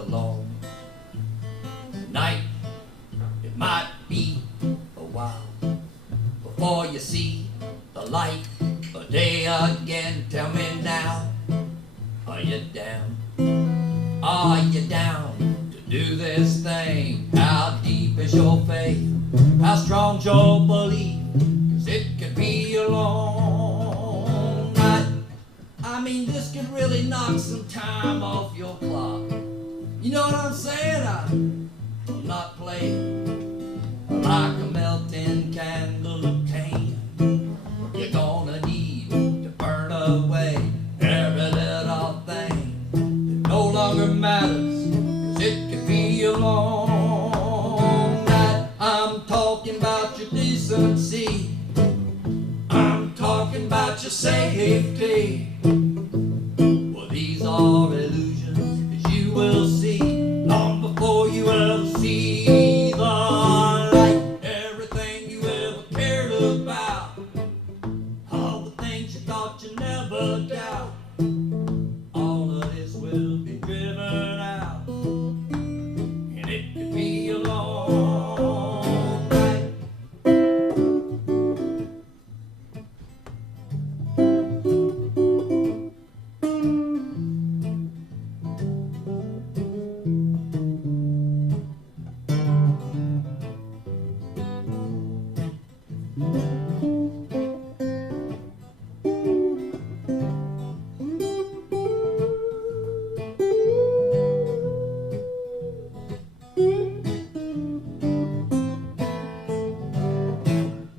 alone. Night, it might be a while before you see the light of day again. Tell me now, are you down? Are you down to do this thing? How deep is your faith? How strong's your belief? 'Cause it could be a long night. I mean, this could really knock some time off your clock. You know what I'm saying? I'm not playing like a melting candle of cane. You're gonna need to burn away every little thing that no longer matters, 'cause it could be a long night. I'm talking about your decency. I'm talking about your safety. Well, these are illusions, as you will see, long before you ever see the light. Everything you ever cared about, all the things you thought you never doubt, all of this will be driven out, and it could be a long night.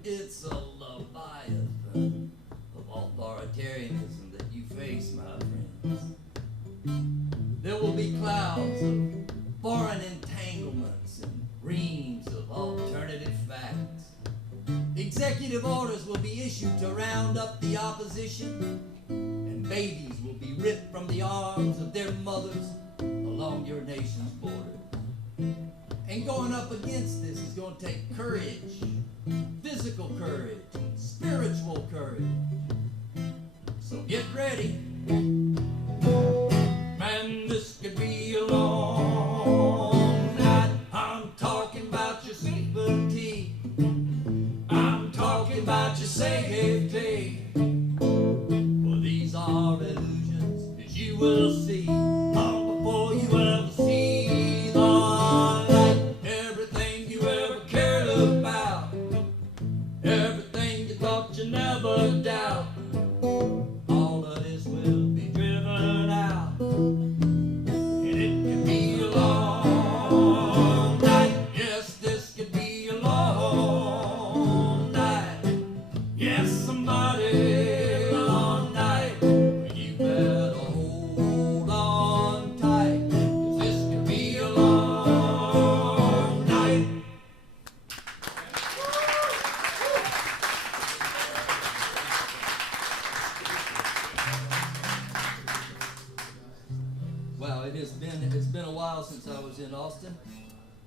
It's a leviathan of authoritarianism that you face, my friends. There will be clouds of foreign entanglements and reams of alternative facts. Executive orders will be issued to round up the opposition, and babies will be ripped from the arms of their mothers along your nation's border. And going up against this is going to take courage, physical courage, and spiritual courage. So get ready. Man, this could be a long night. I'm talking about your sympathy. I'm talking about your safety. Well, these are illusions, as you will see, long before you ever see the light. Everything you ever cared about, everything you thought you never doubt, all of this will be driven out, and it could be a long night. Yes, this could be a long night. Yes, somebody, long night. Well, you better hold on tight, 'cause this could be a long night. Well, it's been a while since I was in Austin,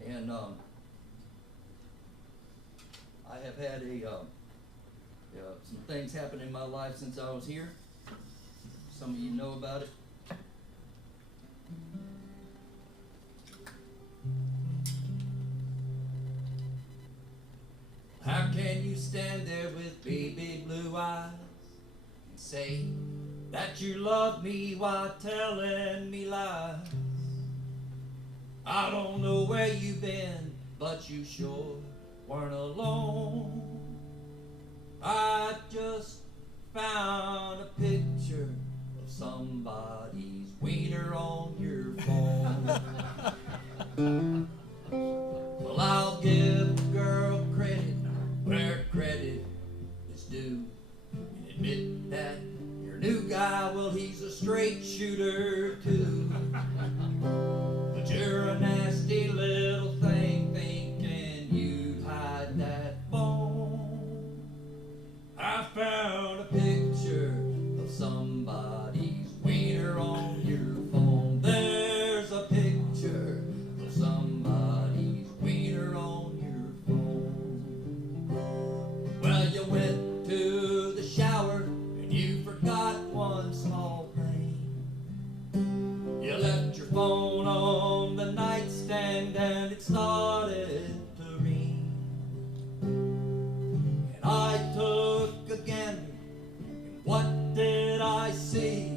and I have had some things happen in my life since I was here. Some of you know about it. How can you stand there with baby blue eyes and say that you love me while telling me lies? I don't know where you've been, but you sure weren't alone. I just found a picture of somebody's wiener on your phone. Well, I'll give a girl credit where credit is due, and admit that your new guy, well, he's a straight shooter too. But you're a nasty little thing, thinking you'd hide that bone. I found a picture of somebody's wiener on your phone. There's a picture of somebody's wiener on your phone. Well, you went to the shower and you forgot one small thing. You left your phone I see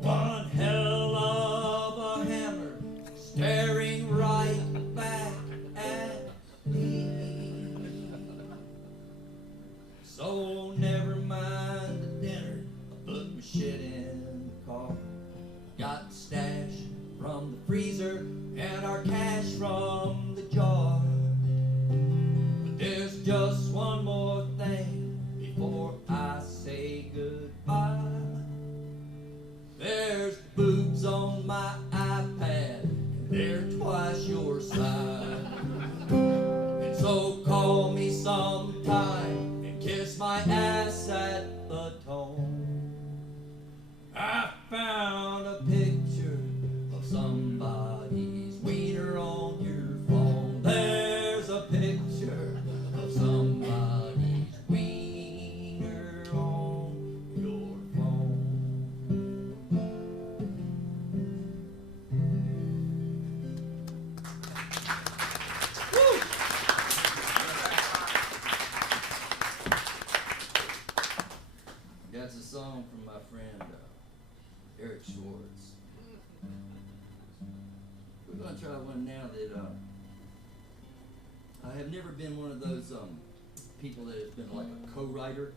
one hell of a hammer staring right back at me. So never mind the dinner, I put my shit in the car. Got the stash from the freezer and our cash from the jar. But there's just one more thing before I say goodbye. There's boobs on my iPad, and they're twice your size. And so call me sometime and kiss my ass at the tone. I found a picture of somebody's wiener on your phone. There's a picture of somebody's wiener on your phone. Woo! That's a song from my friend Eric Schwartz. We're going to try one now that I have never been one of those people that has been like a co-writer.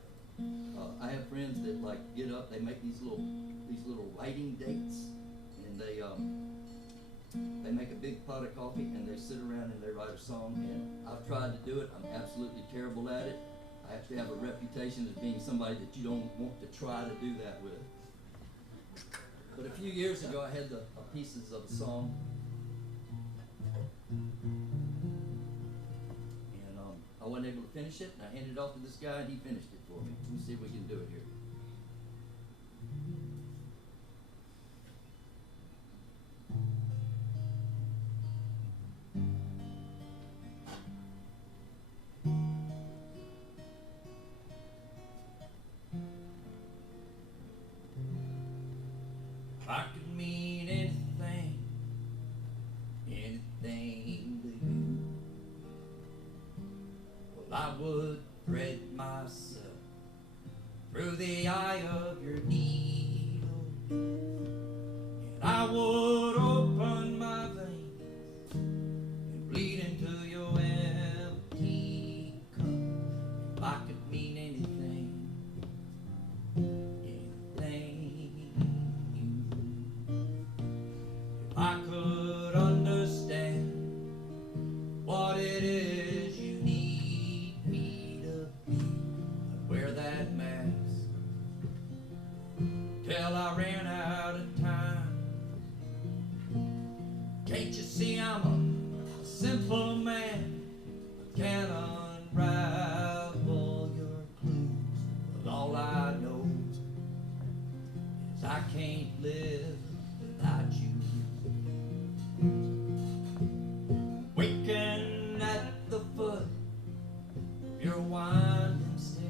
I have friends that like get up, they make these little writing dates, and they make a big pot of coffee and they sit around and they write a song. And I've tried to do it. I'm absolutely terrible at it. I actually have a reputation as being somebody that you don't want to try to do that with. But a few years ago, I had the pieces of a song, and I wasn't able to finish it, and I handed it off to this guy, and he finished it for me. Let's see if we can do it here. I could mean anything to you. Well, I would thread myself through the eye of your needle, and I would open my veins and bleed into your empty cup. If I could mean anything. I could understand what it is you need me to be. I'd wear that mask till I ran out of time. Can't you see I'm a simple man? I can't unravel your clues. But all I know is I can't live without you. Waking at the foot of your winding stairs,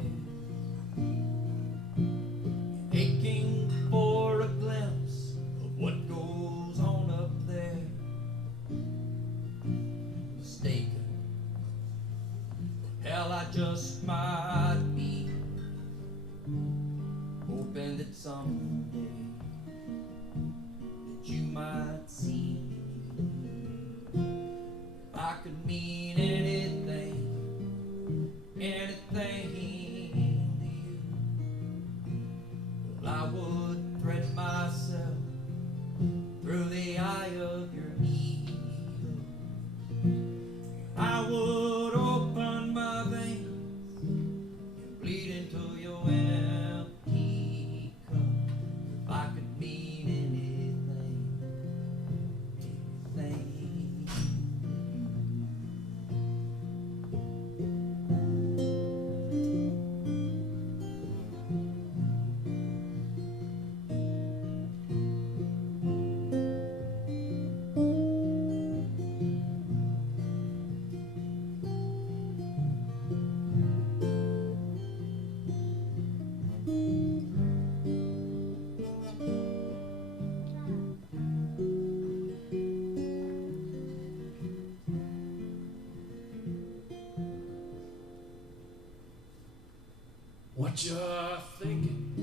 aching for a glimpse of what goes on up there. Mistaken, hell, I just might be, hoping that someday that you might see. I could mean anything to you. Well, I would thread myself through the eye of your needle. I would open my veins and bleed into your empty cup. If I could mean anything. What you're thinking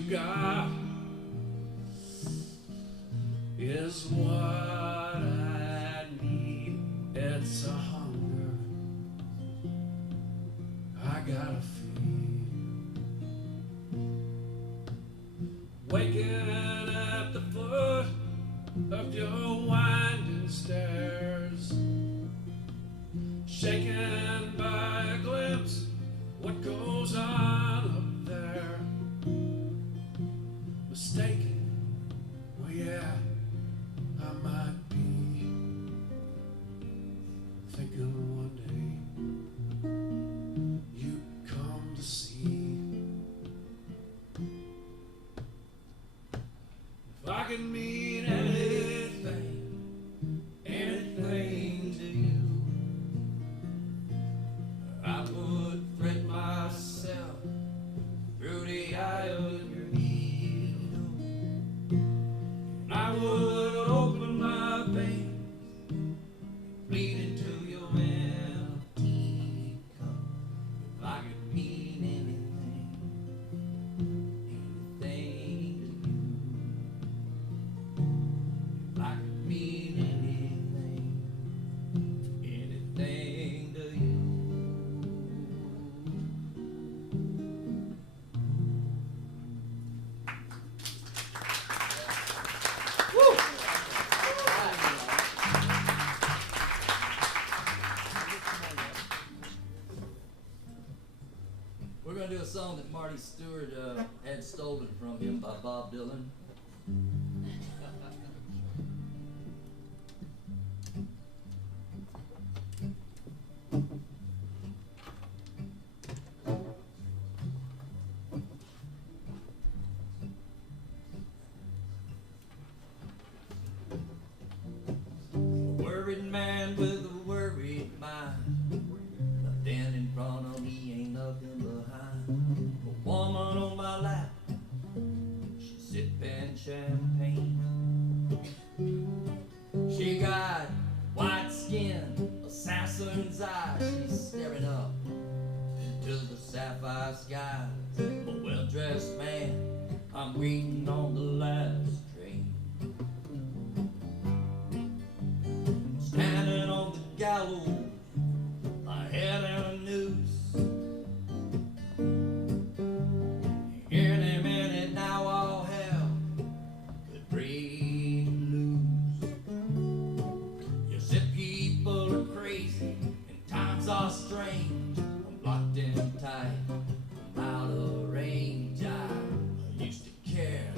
you got is what I need. It's a hunger I gotta feed. Waking at the foot of your winding stairs, shaken by a glimpse what goes on up there. Mistaken, well yeah, I might be thinking one day you'd come to see if I can mean anything to you. I would thread myself through the eye of your needle, and I would open my veins, bleed into your empty cup. If I could mean anything to you. If I could mean anything to you. We're going to do a song that Marty Stewart had stolen from him by Bob Dylan. A worried man with a worried mind, nothing in front of me, ain't nothing behind. A woman on my lap, she's sipping champagne. She got white skin, assassin's eyes. She's staring up into the sapphire skies. A well-dressed man, I'm waiting on the last train. Standing on the gallows, my head in a noose. Any minute now all hell could break loose. You see, people are crazy and times are strange. I'm locked in tight, I'm out of range. I used to care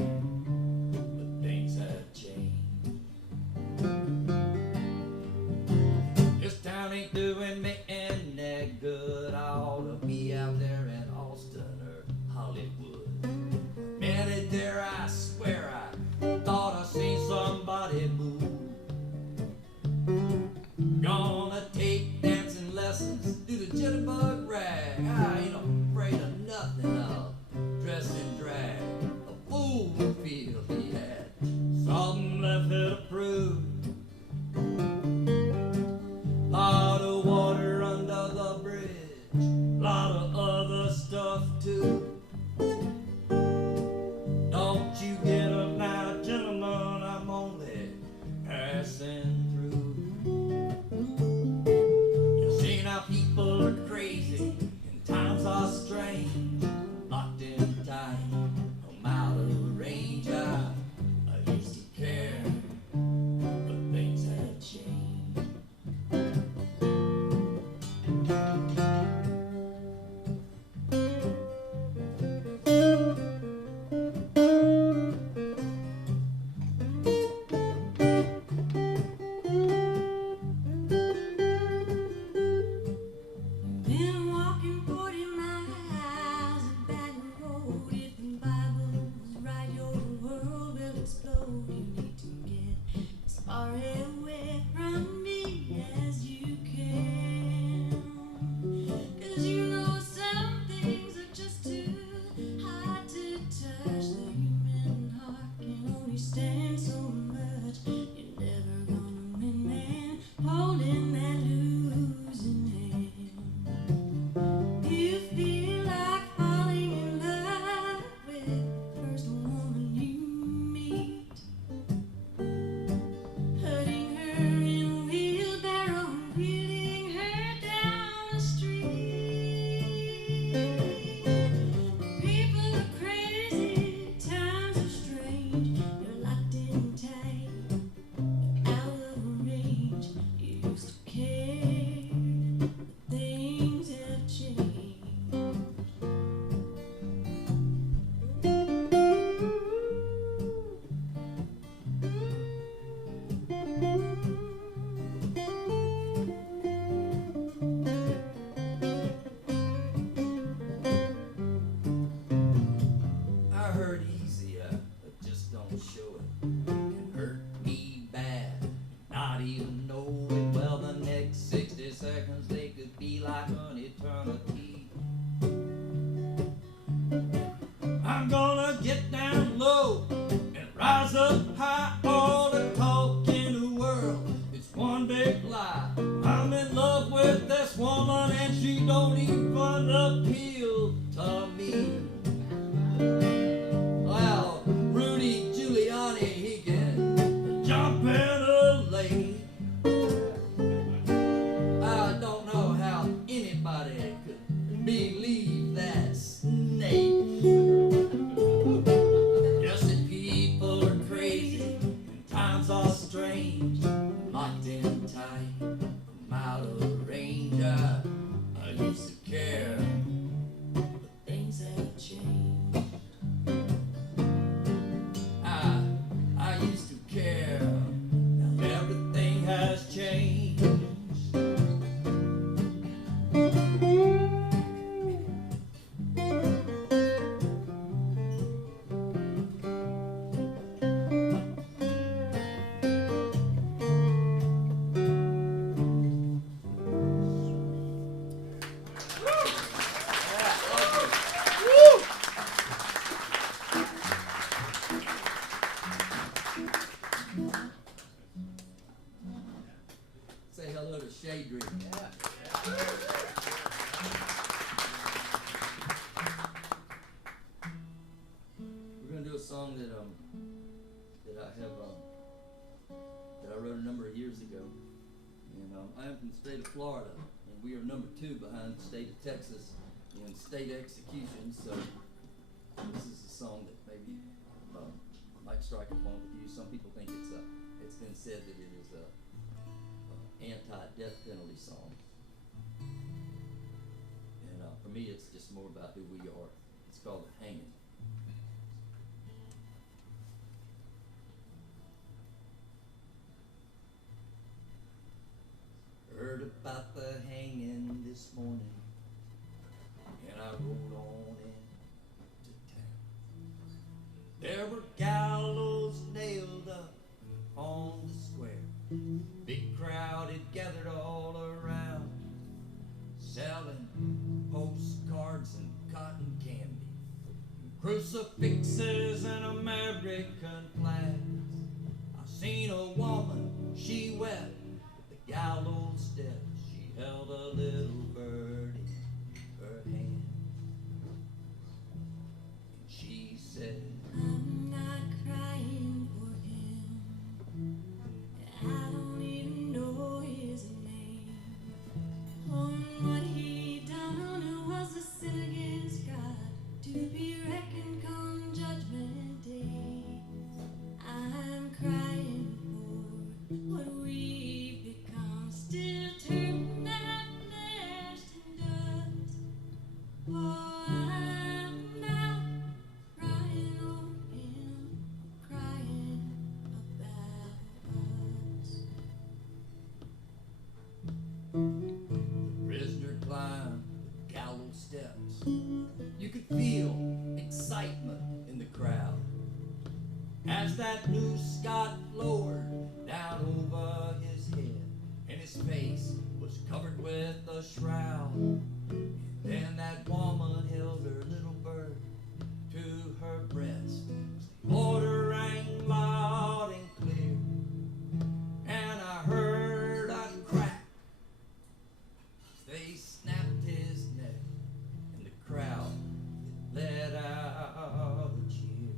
Shaidri. Yeah. We're going to do a song that I wrote a number of years ago. And I am from the state of Florida, and we are number 2 behind the state of Texas in state execution. So this is a song that maybe might strike a point with you. Some people think it's been said that it is a anti-death penalty song. And for me, it's just more about who we are. It's called Hanging. Heard about the hanging this morning, and I rode on into town. There were gallows nailed up on the square. Big crowd had gathered all around, selling postcards and cotton candy, crucifixes and American flags. I seen a woman, she wept at the gallows steps. She held a little bird in her hand, and she said, I'm not crying for him. I don't even know his name. On what he done, it was a sin against God, to be reckoned come judgment day. I'm crying for what we've become, still turning that flesh to dust. Oh, I'm not crying over him, I'm crying about us. the prisoner climbed the gallows steps. You could feel excitement in the crowd as that noose got lowered down over his head, and his face was covered with a shroud. And then that woman held her little bird to her breast. The order rang loud and clear, and I heard a crack. They snapped his neck, and the crowd let out a cheer.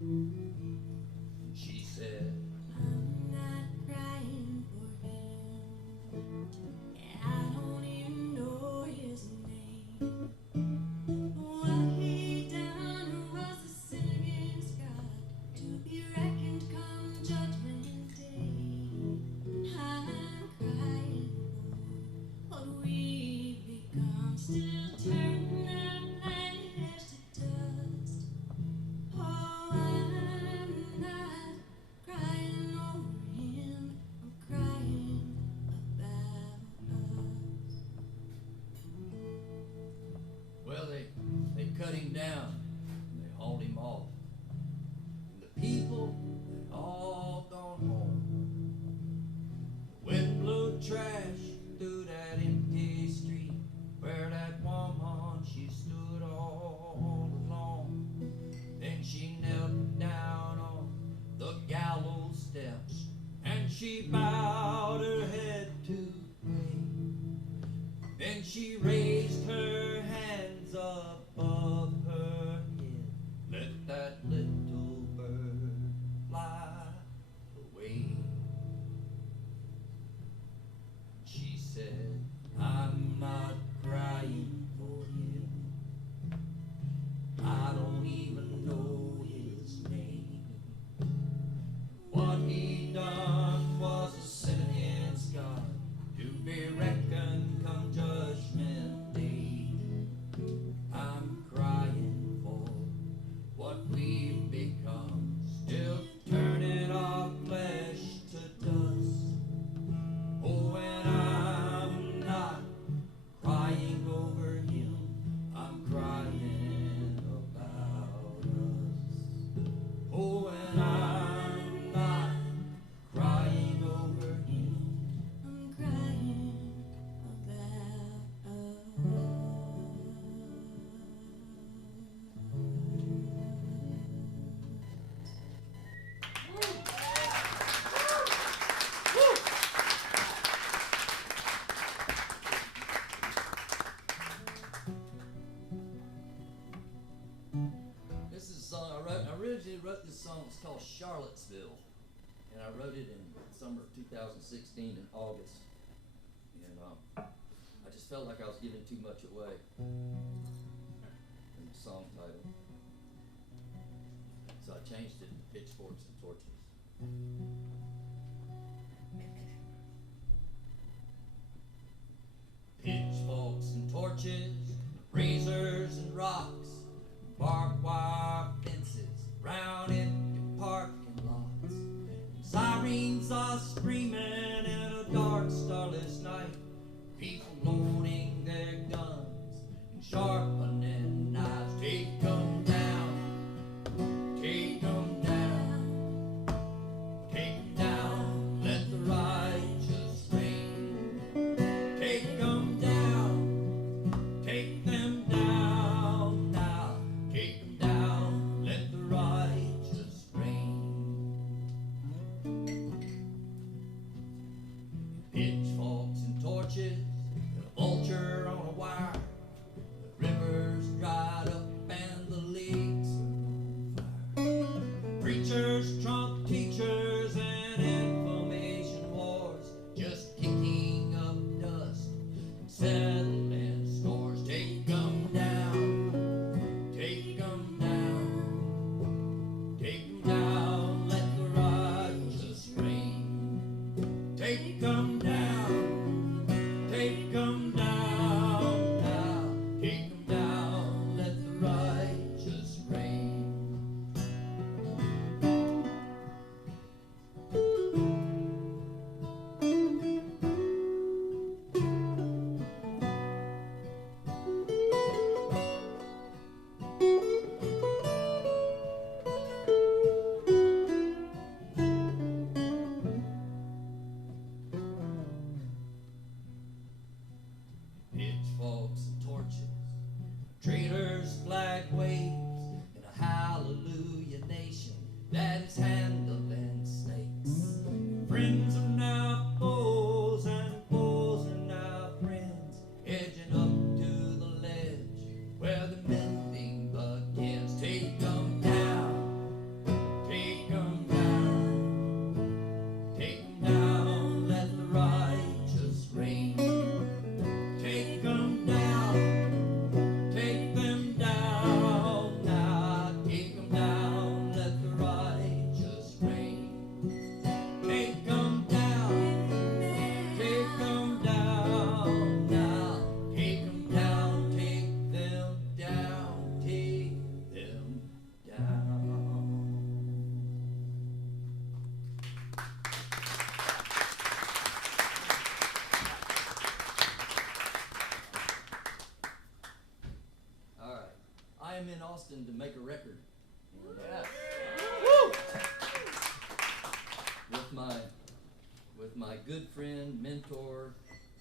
And she said, I'm not crying for him. I don't even know his name. What he done was a sin against God, to be reckoned come judgment day. I'm crying for what we've become, still turning our flesh to dust. Oh, I'm not crying over him, I'm crying about us. well, they cut him down, and they hauled him off. And the people had all gone home. The wind blew trash through that empty street where that woman, she stood all alone. Then she knelt down on the gallows steps, and she bowed her head to pray. Then she raised her hands above her head, let that little bird fly away. She said, I'm not crying for him. I don't even know his name. What he done was a sin against God, to be reckoned come judgment day. I'm crying for what we've become, still turning our flesh to dust. Oh, and I'm not crying over him, I'm crying about us. Oh, and I'm not crying Charlottesville, and I wrote it in summer of 2016 in August, and I just felt like I was giving too much away in the song title, so I changed it to Pitchforks and Torches. Pitchforks and torches, razors and rocks, barbed wire fences round empty parking lots. Sirens are screaming in a dark, starless night. People loading their guns and sharpening knives. Take 'em down, take 'em down, take 'em down, let the righteous reign. Take 'em down, take them down now. Take 'em down, let the righteous reign. Pitchforks and torches, and a vulture on a wire. The rivers dried up and the lakes are on fire. Preachers, trump teachers, and information wars just kicking up dust and settling scores. Take 'em down, take 'em down, take 'em down, let the righteous reign. Take 'em down, take 'em down now. Take 'em down, let the righteous reign. Pitchforks and torches, traitors, flag waves, and a hallelujah nation that is handling snakes. Friends are now foes, and foes are now friends, edging up to the ledge where the mending begins. Take 'em down, take 'em down, take 'em down, let the righteous reign. Take 'em down, take them down now. Take 'em down, let the righteous reign. Take 'em down, take 'em down now. Take 'em down, take them down, take them down. All right, I am in Austin to make a record. With my good friend, mentor,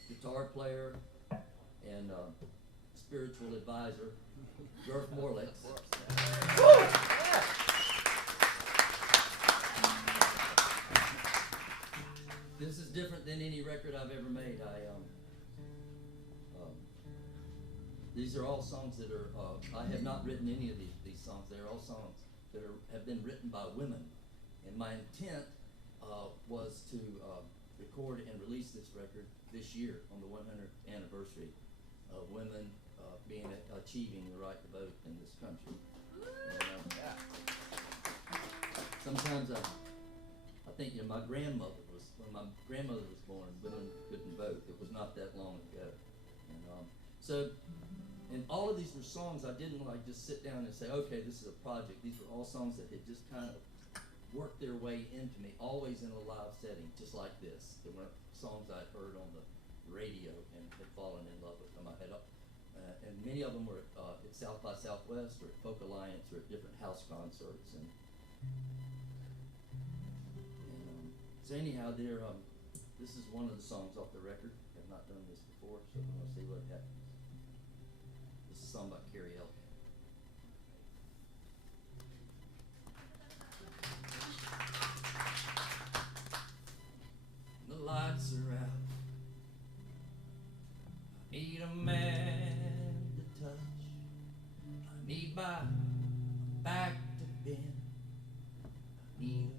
guitar player, and spiritual advisor, Gurf Morlix. This is different than any record I've ever made. These are all songs that are, I have not written any of these songs. They're all songs that have been written by women. And my intent was to record and release this record this year on the 100th anniversary of women achieving the right to vote in this country. And, sometimes I think, my grandmother when my grandmother was born, women couldn't vote. It was not that long ago. And all of these were songs I didn't just sit down and say, okay, this is a project. These were all songs that had just kind of worked their way into me, always in a live setting, just like this. They weren't songs I'd heard on the radio and had fallen in love with them. And many of them were at South by Southwest or at Folk Alliance or at different house concerts. So anyhow, this is one of the songs off the record. I've not done this before, so we're going to see what happens. This is a song by Carrie Elkin. The lights are out. I need a man to touch. I need my back to bend. I need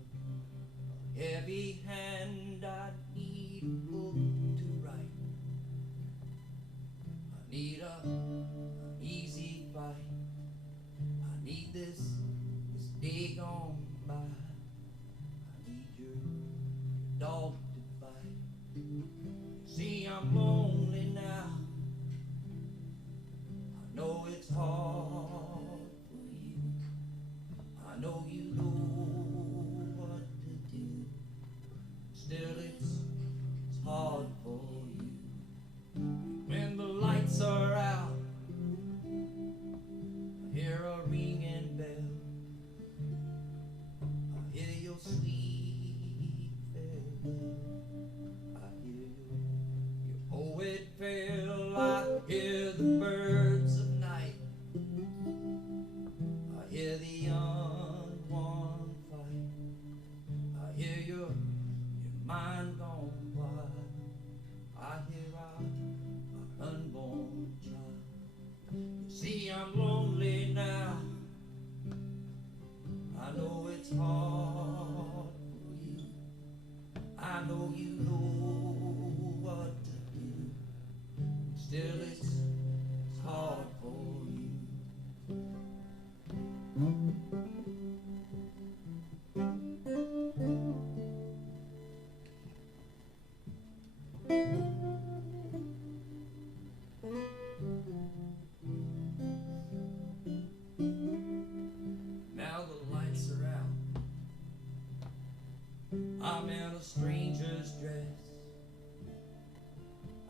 I'm in a stranger's dress.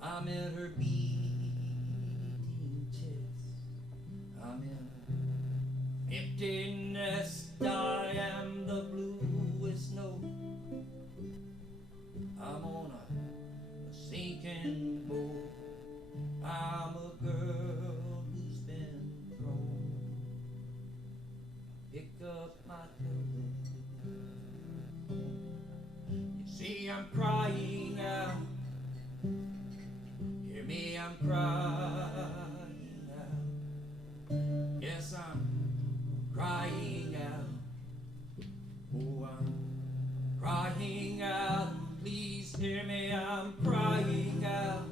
I'm in her beating chest. I'm in an empty nest. I am the bluest note. I'm on a sinking boat. I'm a girl who's been thrown. Pick up my telephone. You see, I'm crying out. Hear me, I'm crying out. Yes, I'm crying out. Oh, I'm crying out. Please hear me, I'm crying out.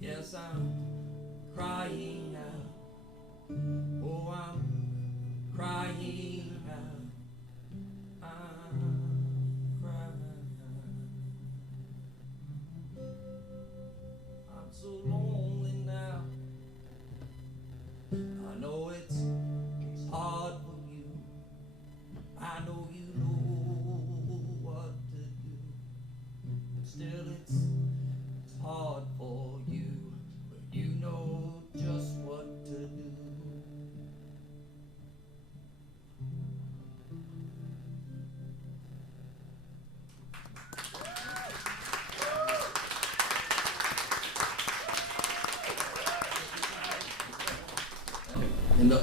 Yes, I'm crying out. Oh, I'm crying out. I'm crying out. I'm so lonely now. I know it's hard for you. I know you know what to do. But still it's hard for you. But you know just what to do. And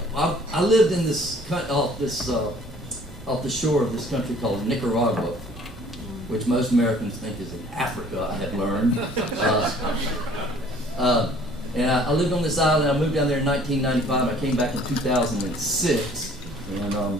I lived in this off the shore of this country called Nicaragua, which most Americans think is in Africa, I have learned. And I lived on this island. I moved down there in 1995. I came back in 2006. And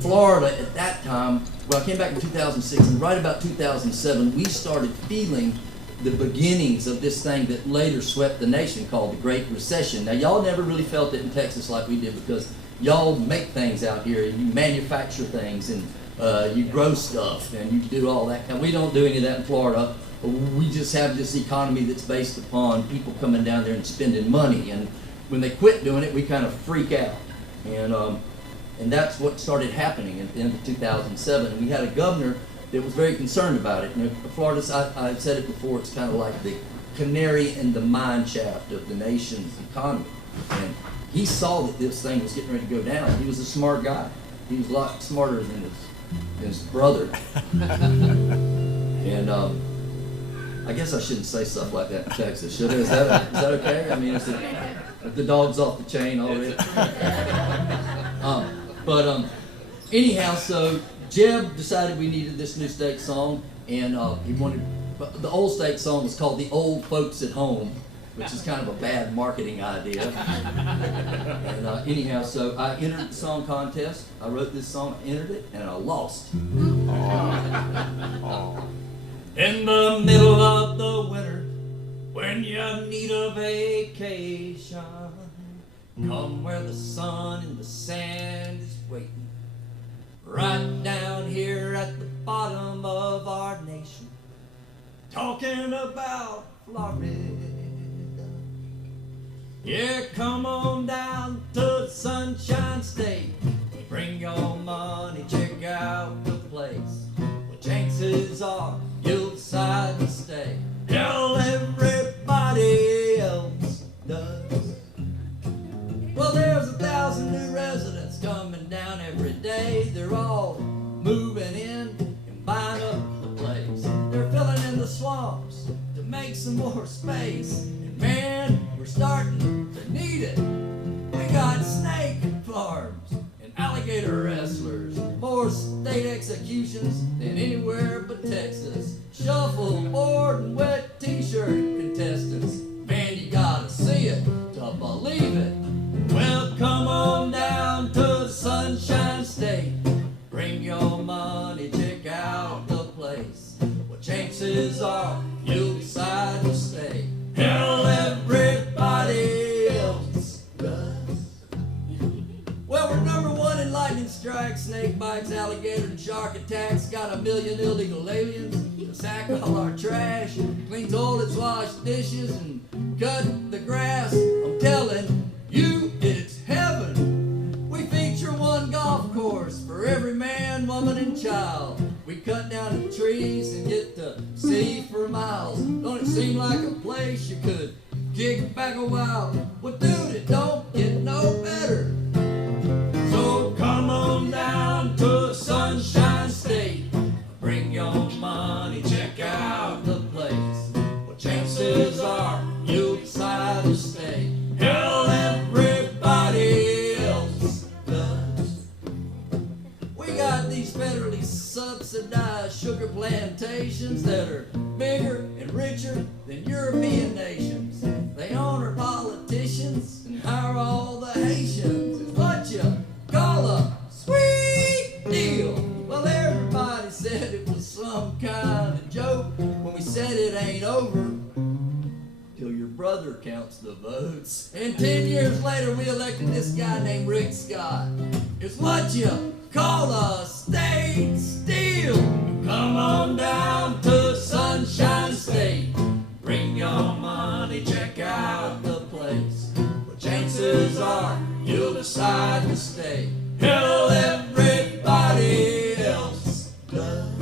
Florida at that time, well, I came back in 2006, and right about 2007, we started feeling the beginnings of this thing that later swept the nation called the Great Recession. Now, y'all never really felt it in Texas like we did because y'all make things out here, and you manufacture things, and you grow stuff, and you do all that kind. We don't do any of that in Florida. We just have this economy that's based upon people coming down there and spending money. And when they quit doing it, we kind of freak out. And that's what started happening at the end of 2007. And we had a governor that was very concerned about it. And Florida, I've said it before, it's kind of like the canary in the mine shaft of the nation's economy. And he saw that this thing was getting ready to go down. He was a smart guy. He was a lot smarter than his brother. And I guess I shouldn't say stuff like that in Texas, should I? Is that okay? I mean, if the dog's off the chain already. Anyhow, so Jeb decided we needed this new state song, and he wanted, the old state song was called The Old Folks at Home, which is kind of a bad marketing idea. And anyhow, so I entered the song contest. I wrote this song, entered it, and I lost. In the middle of the winter, when you need a vacation, come where the sun and the sand is waiting. Right down here at the bottom of our nation, talking about Florida. Yeah, come on down to Sunshine State. Bring your money, check out the place. Well, chances are you'll decide to stay. Tell everybody else does. Well, there's 1,000 new residents coming down every day. They're all moving in and buying up the place. They're filling in the swamps to make some more space. And man, we're starting to need it. We got snake farms and alligator wrestlers, more state executions than anywhere but Texas. Shuffleboard and wet t-shirt contestants. Man, you gotta see it to believe it. Well, come on down to the Sunshine State. Bring your money, check out the place. Well, chances are you'll decide to stay. Hell, everybody else does. Well, we're number one in lightning strikes, snake bites, alligator and shark attacks. Got 1 million illegal aliens to sack all our trash, clean toilets, wash dishes, and cut the grass. I'm telling you, it's heaven. We feature one golf course for every man, woman, and child. We cut down the trees and get to see for miles. Don't it seem like a place you could kick back a while? Well, dude, it don't get no better. So come on down to Sunshine State. Bring your money, check out the place. Well, chances are you'll decide to stay. Hell, everybody else does. We got these federally subsidized sugar plantations that are bigger and richer than European nations. They own our politicians and hire all the Haitians. It's what you call a sweet deal. Well, everybody said it was some kind of joke when we said it ain't over till your brother counts the votes. And 10 years later, we elected this guy named Rick Scott. It's what you call a state steal. Come on down to Sunshine State. Bring your money, check out the place. But chances are you'll decide to stay. Hell, everybody else does.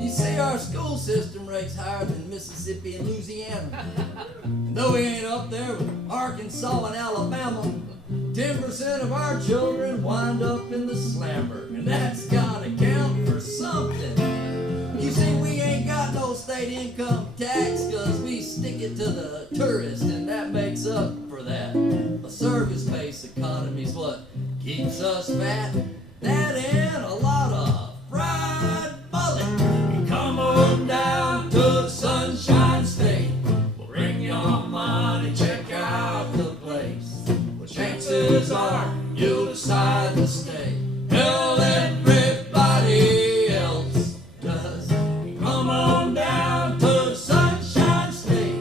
You see, our school system rates higher than Mississippi and Louisiana. And though we ain't up there with Arkansas and Alabama, 10% of our children wind up in the slammer, and that's gotta count for something. You see, we ain't got no state income tax, cause we stick it to the tourist, and that makes up for that. A service-based economy's what keeps us fat. That and a lot of fried mullet. Come on down to Sunshine State. We'll bring your money, check out the place. Well, chances are you'll decide to stay. Hell, everybody else does. Come on down to Sunshine State.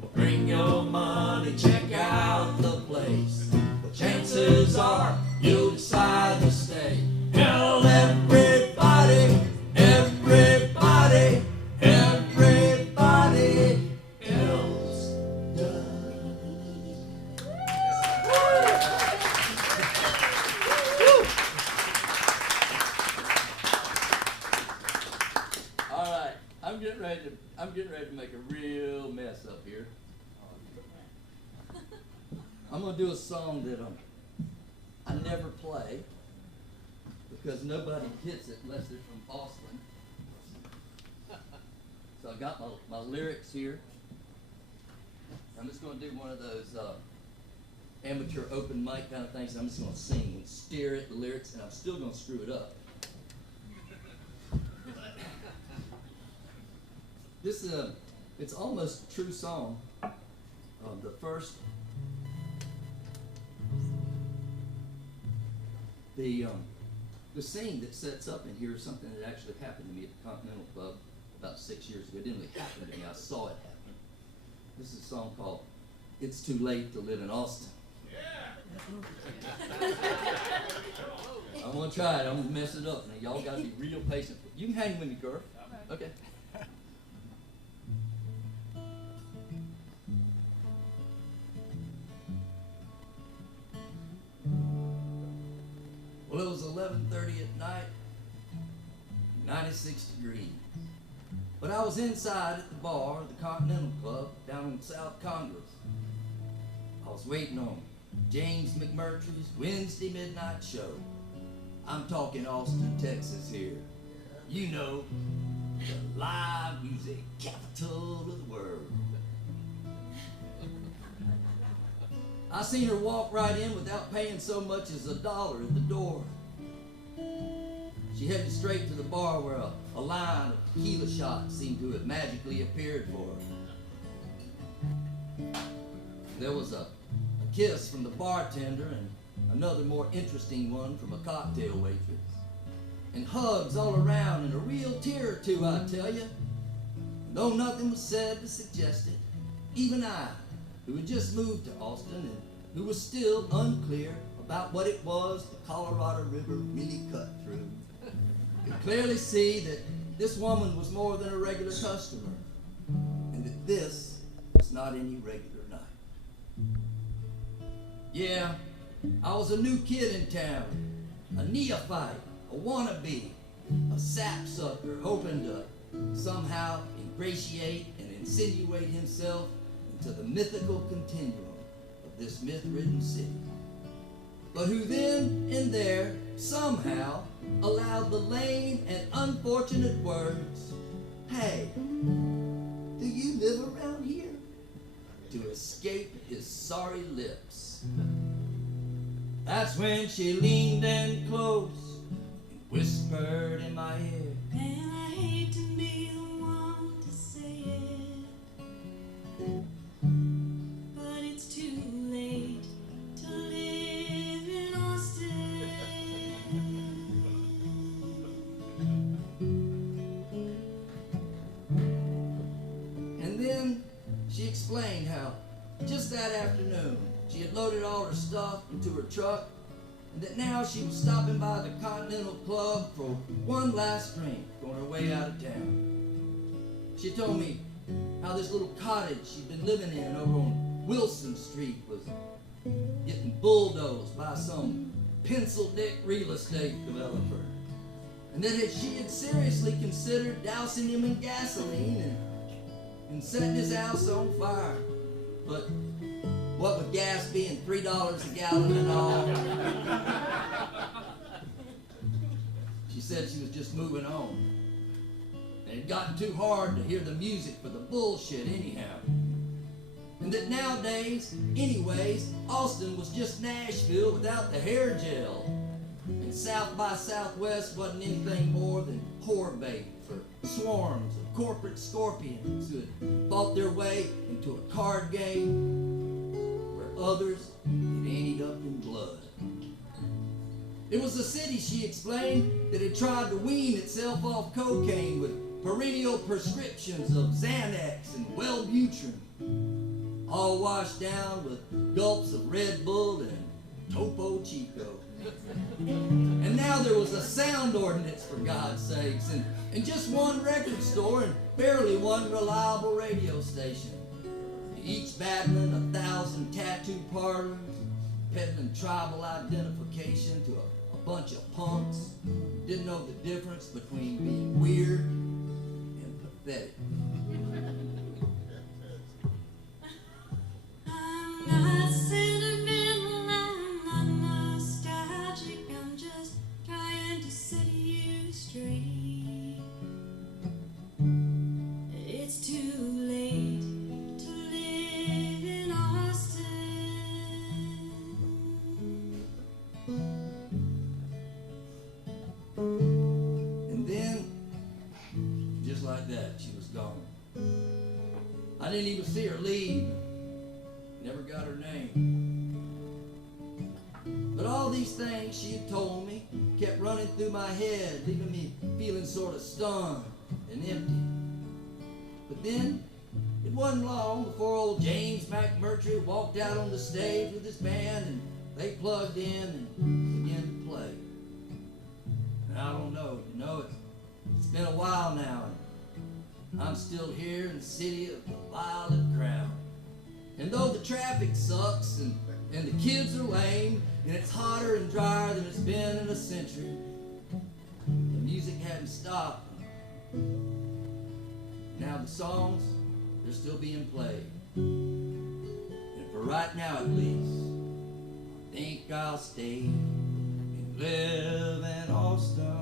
We'll bring your money, check out the place. Well, chances are you'll decide to stay. Hell, everybody, everybody, everybody else does. All right, I'm getting ready to make a real mess up here. I'm gonna do a song that I never play because nobody hits it unless they're from Boston. So I got my lyrics here. I'm just going to do one of those amateur open mic kind of things. I'm just going to sing and steer at the lyrics, and I'm still going to screw it up. This it's almost a true song. The scene that sets up in here is something that actually happened to me at the Continental Club about 6 years ago. It didn't really happen to me. I saw it happen. This is a song called "It's Too Late to Live in Austin." I'm gonna try it. I'm gonna mess it up. Now y'all gotta be real patient. You can hang with me, Gurf. Okay. Well, it was 11:30 at night, 96 degrees. But I was inside at the bar at the Continental Club down in South Congress. I was waiting on James McMurtry's Wednesday midnight show. I'm talking Austin, Texas here. You know, the live music capital of the world. I seen her walk right in without paying so much as $1 at the door. She headed straight to the bar where a line of tequila shots seemed to have magically appeared for her. There was a kiss from the bartender and another more interesting one from a cocktail waitress. And hugs all around and a real tear or two, I tell you. Though nothing was said to suggest it, even I, who had just moved to Austin and who was still unclear about what it was the Colorado River really cut through, could clearly see that this woman was more than a regular customer, and that this was not any regular night. Yeah, I was a new kid in town, a neophyte, a wannabe, a sapsucker hoping to somehow ingratiate and insinuate himself into the mythical continuum of this myth-ridden city, but who then and there somehow allowed the lame and unfortunate words, "Hey, do you live around here?" to escape his sorry lips. That's when she leaned in close and whispered in my ear, And I hate to be the one to say it, but it's too late to live in Austin. And then she explained how just that afternoon she had loaded all her stuff into her truck, and that now she was stopping by the Continental Club for one last drink on her way out of town. She told me how this little cottage she'd been living in over on Wilson Street was getting bulldozed by some pencil-dick real estate developer, and that she had seriously considered dousing him in gasoline and setting his house on fire. But what with gas being $3 a gallon and all, she said she was just moving on. And it had gotten too hard to hear the music for the bullshit anyhow. And that nowadays, anyways, Austin was just Nashville without the hair gel. And South by Southwest wasn't anything more than whore bait for swarms of corporate scorpions who had fought their way into a card game where others had ended up in blood. It was a city, she explained, that had tried to wean itself off cocaine with perennial prescriptions of Xanax and Wellbutrin, all washed down with gulps of Red Bull and Topo Chico. And now there was a sound ordinance, for God's sakes, and just one record store and barely one reliable radio station, each battling 1,000 tattoo parlors, peddling tribal identification to a bunch of punks who didn't know the difference between being weird and pathetic. I'm not sentimental, I'm not nostalgic, I'm just trying to set you straight. It's too late to live in Austin. And then, just like that, she was gone. I didn't even see her leave. Never got her name. But all these things she had told me kept running through my head, leaving me feeling sort of stunned and empty. But then, it wasn't long before old James McMurtry walked out on the stage with his band, and they plugged in and began to play. And I don't know, it's been a while now, and I'm still here in the city of the Violet Crown. And though the traffic sucks and the kids are lame and it's hotter and drier than it's been in a century, the music hadn't stopped. Now the songs, they're still being played. And for right now at least, I think I'll stay and live in Austin.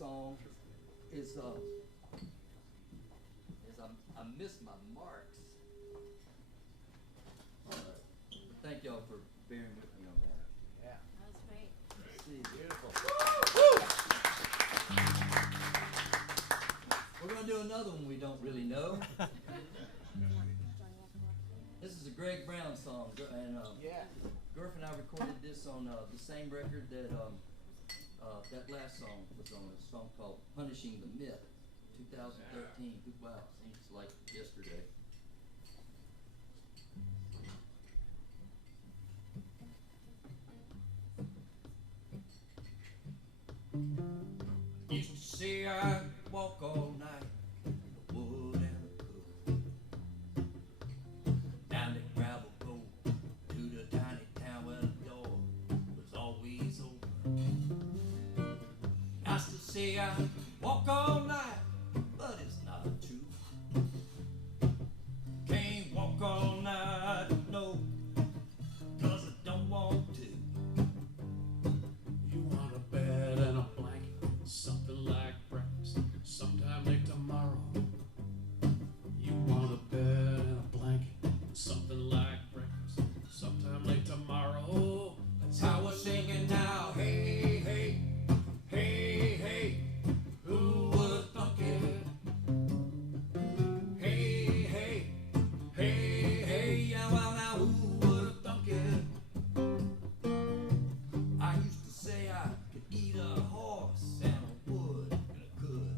song is I missed my marks. But thank y'all for bearing with me on that. Yeah. That was great. Let's see. Beautiful. We're gonna do another one we don't really know. This is a Greg Brown song, and Yeah. Gurf and I recorded this on the same record that that last song was on, a song called Punishing the Myth, 2013. Wow, seems like yesterday. Used to say I'd walk all night in the wood and the wood, down the gravel road to the tiny town where the door was always open. I used to say I'd walk all night, but it's not true. Can't walk all night, no, 'cause I don't want to. You want a bed and a blanket, something like breakfast, sometime late tomorrow. You want a bed and a blanket, something like breakfast, sometime late tomorrow. That's how we're singing now. Hey, hey, hey, hey, who would thunk it? Hey, hey, hey, hey, yeah, well now who would have thunk it? I used to say I could eat a horse and I would, and I could.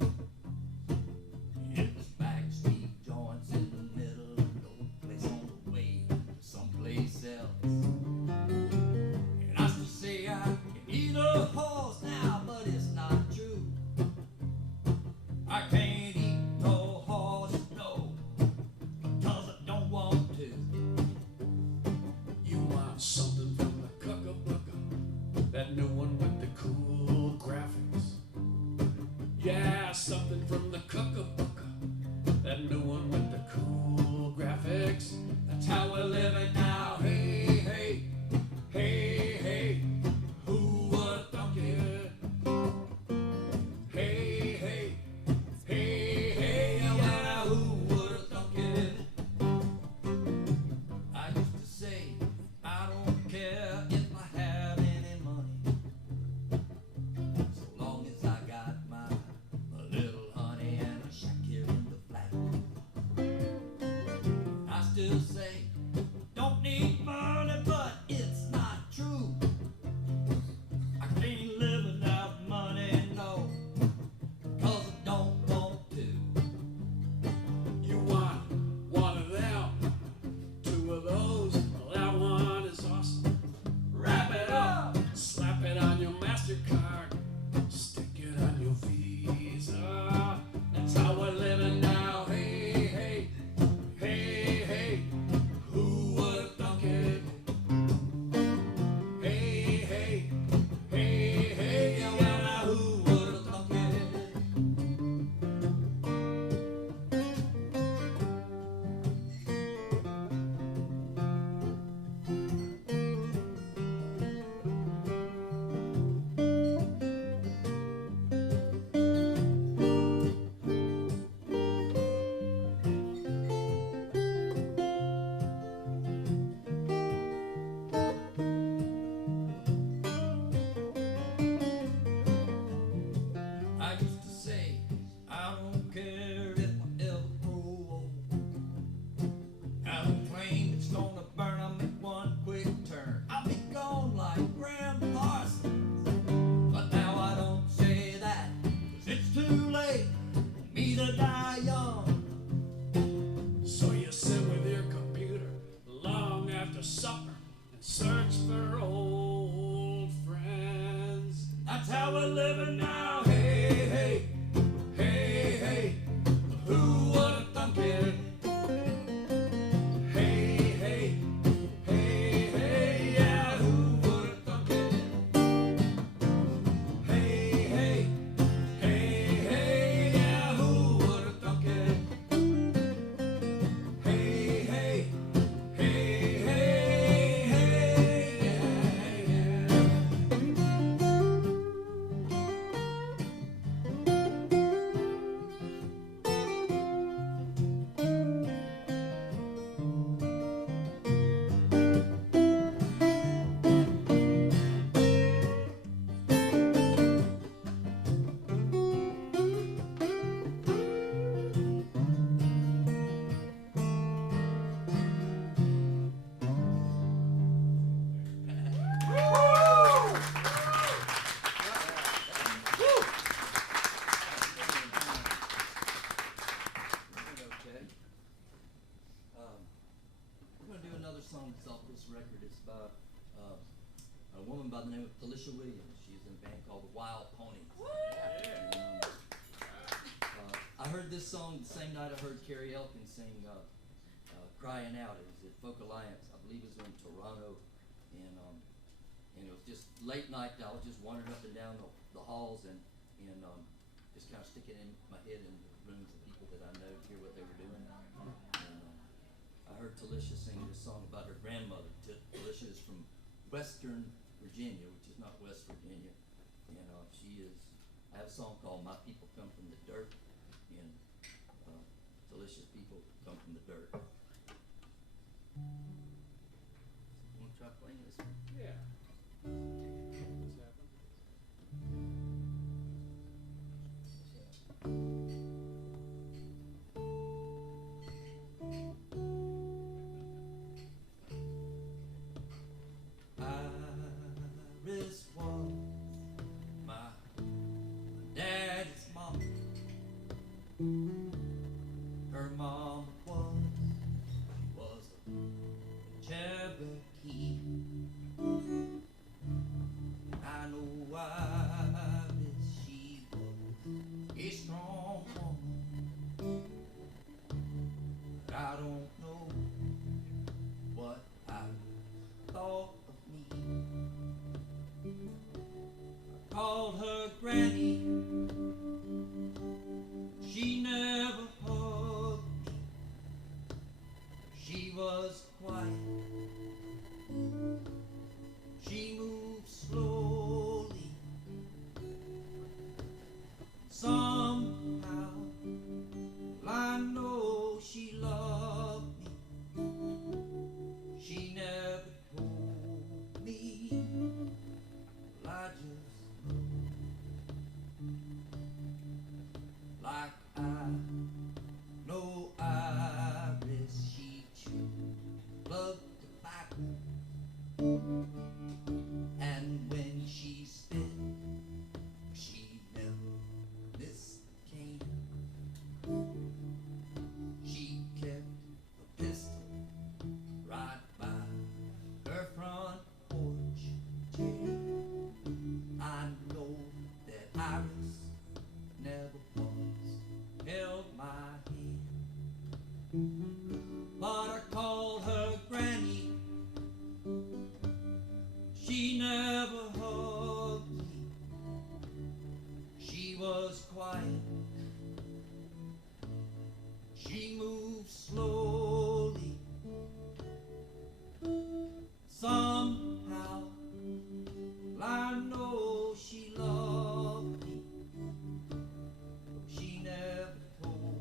It was backstreet joints in the middle of no place on the way to someplace else. And I used to say I can eat a horse now, but it's not true. I can't eat no horse, no, 'cause I don't want to. You want something from the Cuckabucka, that new one with the cool graphics. Yeah, something from the Cuckabucka, that new one with the cool graphics. That's how we're living now. Hey, hey, hey, hey, who would thunk it? Hey, hey, hey, hey, yeah, who would have thunk it? I used to say, I don't care if I have any money, so long as I got my little honey and a shack here in the flat. I still say, don't need money, but it's not true. I can't live without money, no, 'cause I don't want to. You want one of them, two of those, well, that one is awesome. Wrap it up, slap it on your MasterCard, stick it on your Visa. That's how we're living now. Hey, hey, hey, hey, who would have thunk it? Hey, hey, hey, hey, yeah, well, now who would have thunk it? I used to say, I don't care if I ever grow old. I don't claim it's gonna burn, I'll make one quick turn. I'll be gone like Graham Parsons. But now I don't say that, 'cause it's too late for me to die young. So you sit with your computer long after supper and search for old friends. That's how we're living now. Hey, hey, hey, hey, who would have thunk it? Hey, hey, hey, hey, yeah, who would have thunk it? Hey, hey, hey, hey, yeah, who would have thunk it? Hey, hey, hey, hey, hey, yeah, yeah. song that's off this record is by a woman by the name of Telisha Williams. She's in a band called the Wild Ponies. And, I heard this song the same night I heard Carrie Elkin sing Crying Out. It was at Folk Alliance. I believe it was in Toronto. And it was just late night. I was just wandering up and down the halls and just kind of sticking in my head in the rooms of people that I know to hear what they were doing. And I heard Telisha sing this song about her grandmother. Telisha is from Western Virginia, which is not West Virginia. And I have a song called My People Come From the Dirt. And Telisha's people come from the dirt. You want to try playing this one? Yeah. What's happened? Iris was my daddy's mom. Her mom was a Cherokee. I know Iris, she was a strong woman. But I don't know what I thought of me. I called her Granny. She never hugged me. She was quiet. She moved slowly. Somehow I know she loved me. She never told me. Well, I just know. Like I know Iris, she chewed plug tobacco. And when she spit, she never missed the cane. She kept a pistol right by her front porch chair. I know that Iris never once held my hand. But I called her Granny. She never hugged me. She was quiet. She moved slowly. Somehow I know she loved me. She never told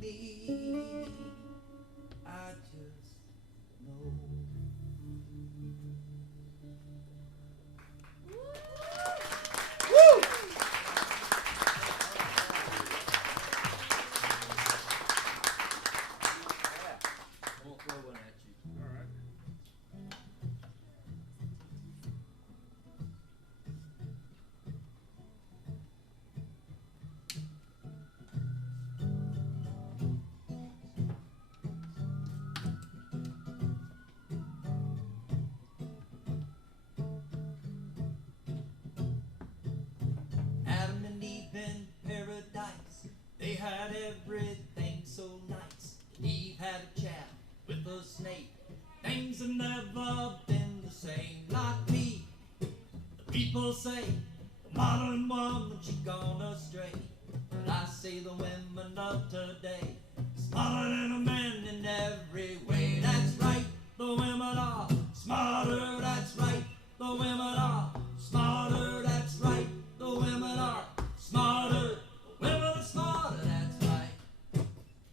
me. I just know. things have never been the same. Not me. The people say the modern woman, she gone astray. But I say the women of today smarter than a man in every way. That's right, the women are smarter. That's right, the women are smarter. That's right, the women are smarter. The women are smarter. That's right.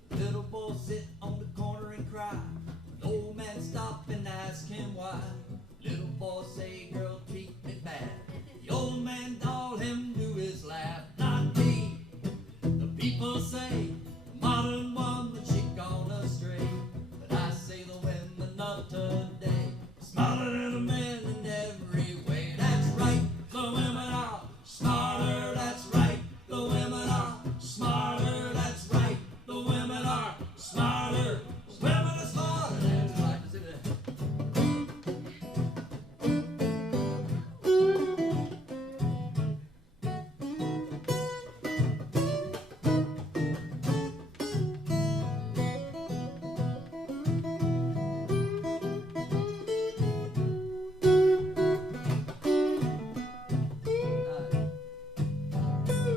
The little boy sit on the corner and cry. The old man stop and ask him why. Little boy say, girl, treat me bad. The old man, all him do is laugh. Not me. The people say the modern woman, she gone astray. But I say the women of today smarter than a man in every way. That's right, the women are smarter. That's right, the women are smarter. That's right, the women are smarter. The women are smarter. That's right.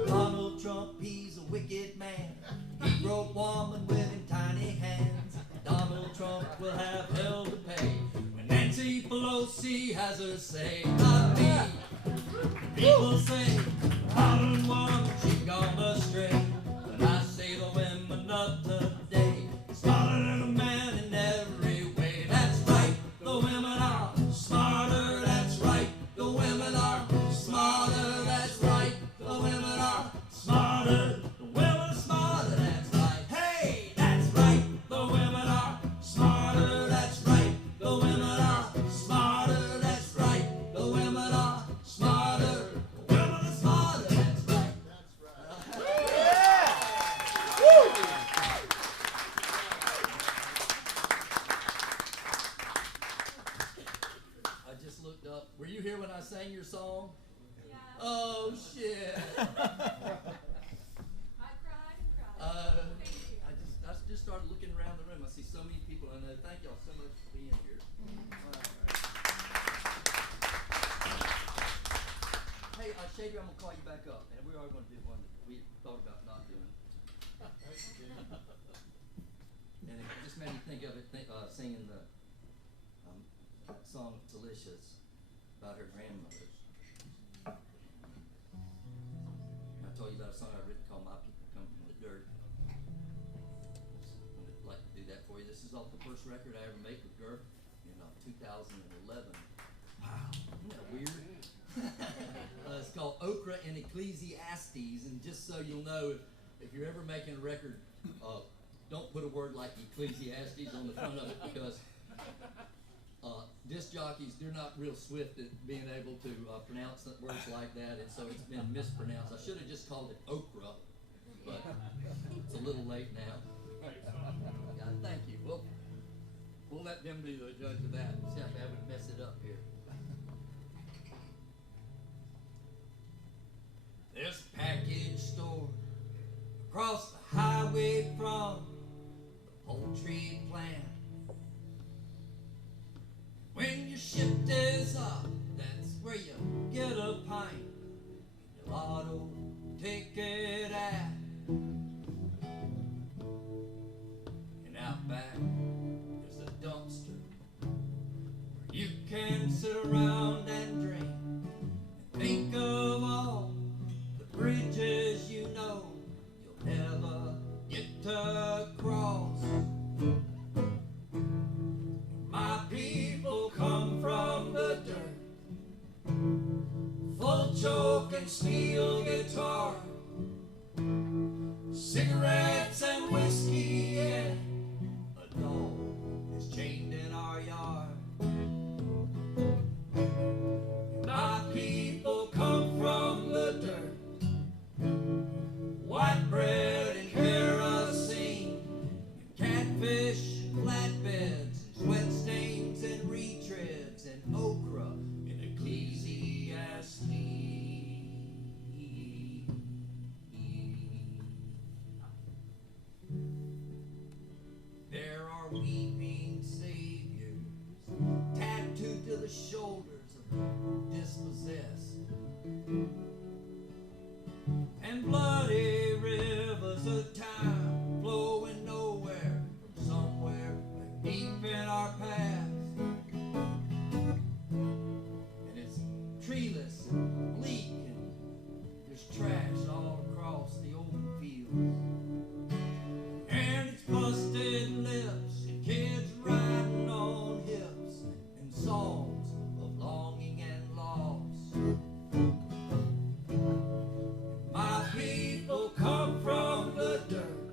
Donald Trump, he's a wicked man. He broke woman with him tiny hands. Donald Trump will have hell to pay when Nancy Pelosi has her say. Not me. People say modern woman, she gone astray. But I say the women of today smarter than a man in every way. That's right, the women are smarter. That's right, the women are smarter. That's right, the women are smarter. The women are smarter. That's right. Hey, that's right, the women are smarter. That's right, the women are smarter. That's right, the women are smarter. The women are smarter. That's right. I just looked up. Were you here when I sang your song? Yeah. Oh shit. I cried and cried. Thank you. I just started looking around the room. I see so many people, and thank y'all so much for being here. All right. Hey, Shaidri, I'm gonna call you back up, and we are going to do one that we thought about not doing. And it just made me think of it, singing the song of Telisha's about her grandmothers. I told you about a song I've written called My People Come From the Dirt. I'd like to do that for you. This is off the first record I ever made with Gurf in 2011. Wow, isn't that weird? It's called Okra and Ecclesiastes, and just so you'll know, if you're ever making a record, don't put a word like Ecclesiastes on the front of it, because disc jockeys, they're not real swift at being able to pronounce words like that, and so it's been mispronounced. I should have just called it okra, but it's a little late now. Yeah, thank you. We'll let them be the judge of that. See how bad we mess it up here. This package store across the highway from the poultry plant. When your shift is up, that's where you get a pint. Your lotto ticket at. And out back, there's a dumpster where you can sit around and drink and think of all the bridges you know you'll never get to cross. My people come from the dirt, full choke and steel guitar, cigarettes and whiskey, and a dog is chained in our yard. My people come from the dirt, white bread and kerosene, and catfish and flatbeds, and sweat stains and retreads, and okra and Ecclesiastes. the shoulders of the dispossessed. And bloody rivers of time flowing nowhere from somewhere deep in our past. And it's treeless and bleak, and there's trash all across the open fields. And it's busted lips and kids riding on hips and songs of longing and loss. My people come from the dirt,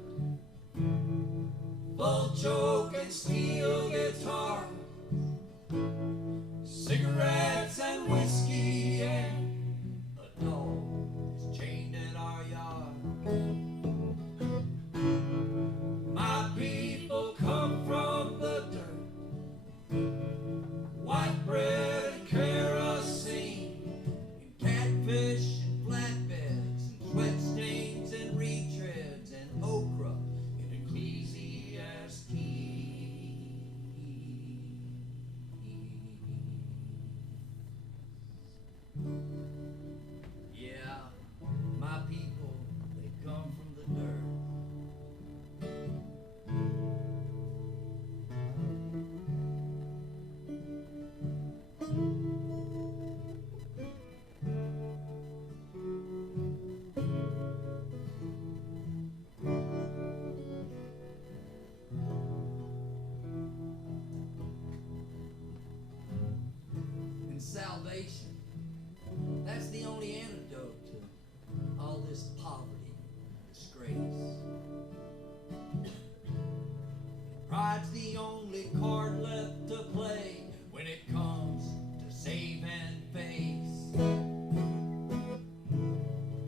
full choke and steel guitar, cigarettes and whiskey, and a dog is chained in our yard. My people come from the dirt, white bread and kerosene, and catfish and flatbeds, and sweat stains and retreads, and okra and Ecclesiastes. Yeah, my people, they come from the dirt. And salvation, that's the only antidote to all this poverty and disgrace. Pride's the only card left to play when it comes to save and face.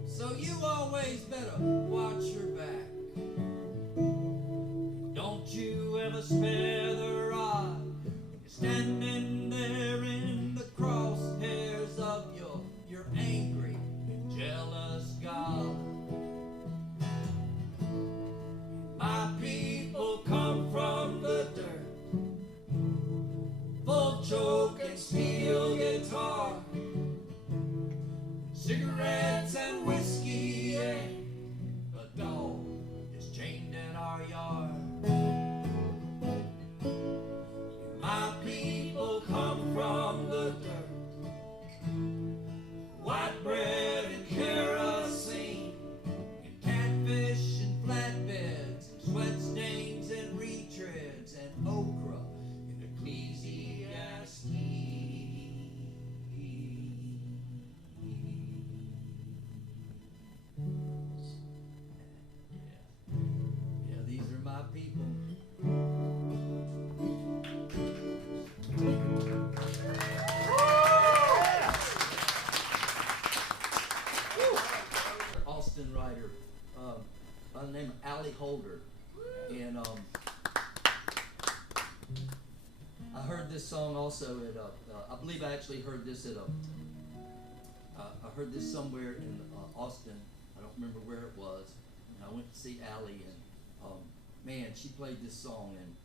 So you always better watch your back. Don't you ever spare the rod. You're standing there in the crosshairs of your angry and jealous God. My people come from the dirt, full choke and steel guitar, cigarettes and whiskey, and a dog is chained in our yard. My people come from the dirt, white bread and kerosene, and catfish and flatbeds, and sweat stains and retreads, and okra and Ecclesiastes. Yeah, these are my people. Austin writer by the name of Allie Holder, and I heard this song also at I believe I actually heard this at I heard this somewhere in Austin. I don't remember where it was. And I went to see Allie, and man, she played this song, and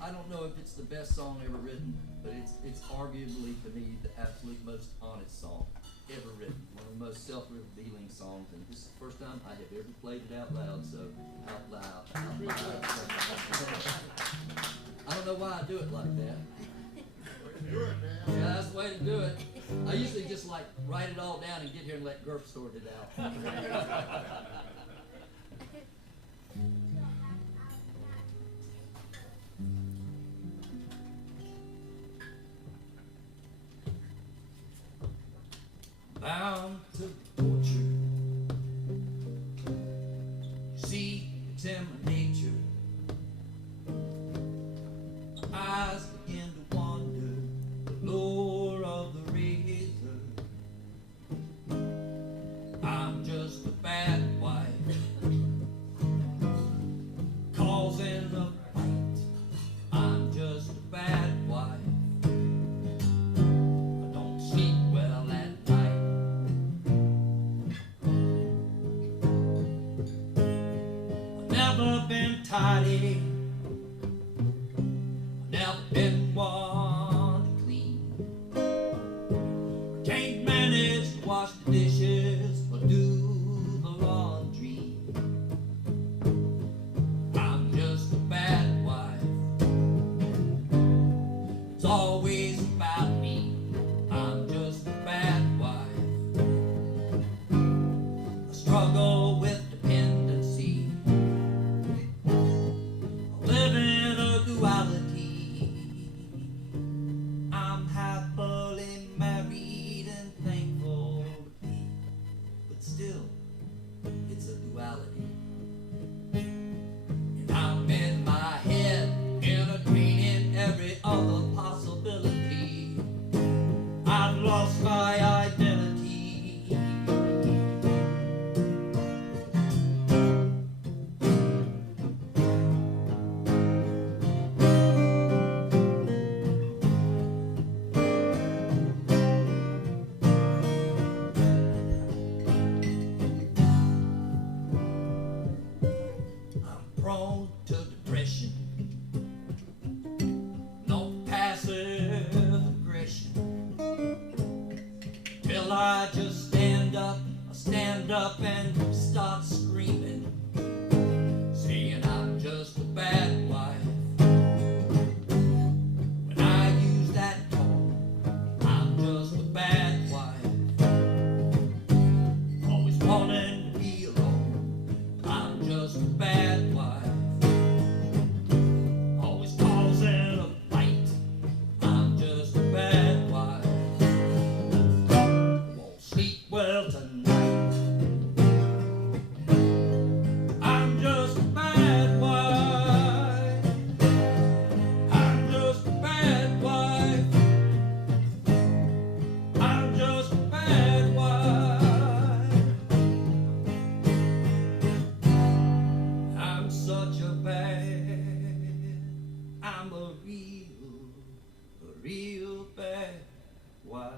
I don't know if it's the best song ever written, but it's arguably to me the absolute most honest song ever written. One of the most self-revealing songs, and this is the first time I have ever played it out loud, so out loud. I don't know why I do it like that. Yeah, that's the way to do it. I usually just like write it all down and get here and let Gurf sort it out. Bound to torture, you see it's in my nature. Eyes begin to wander, the lure of the razor. I'm just a bad wife, causing a fight. I'm just a bad wife. I don't sleep well at night. I've never been tidy, never been one to clean. always about me. I'm just a bad wife. I struggle with dependency. I live in a duality. I'm happily married and thankful to be, but still, it's a duality. And I'm in my head, entertaining every other possibility. I've lost my identity. I'm prone to depression, no passive aggression. Till I just stand up and start screaming, saying I'm just a bad wife. When I use that tone, I'm just a bad wife. Always wanting to be alone, I'm just a bad wife. Always causing a fight, I'm just a bad wife. Won't sleep well tonight, I'm just a bad wife. I'm just a bad wife. I'm just a bad wife. I'm such a bad, I'm a real bad wife.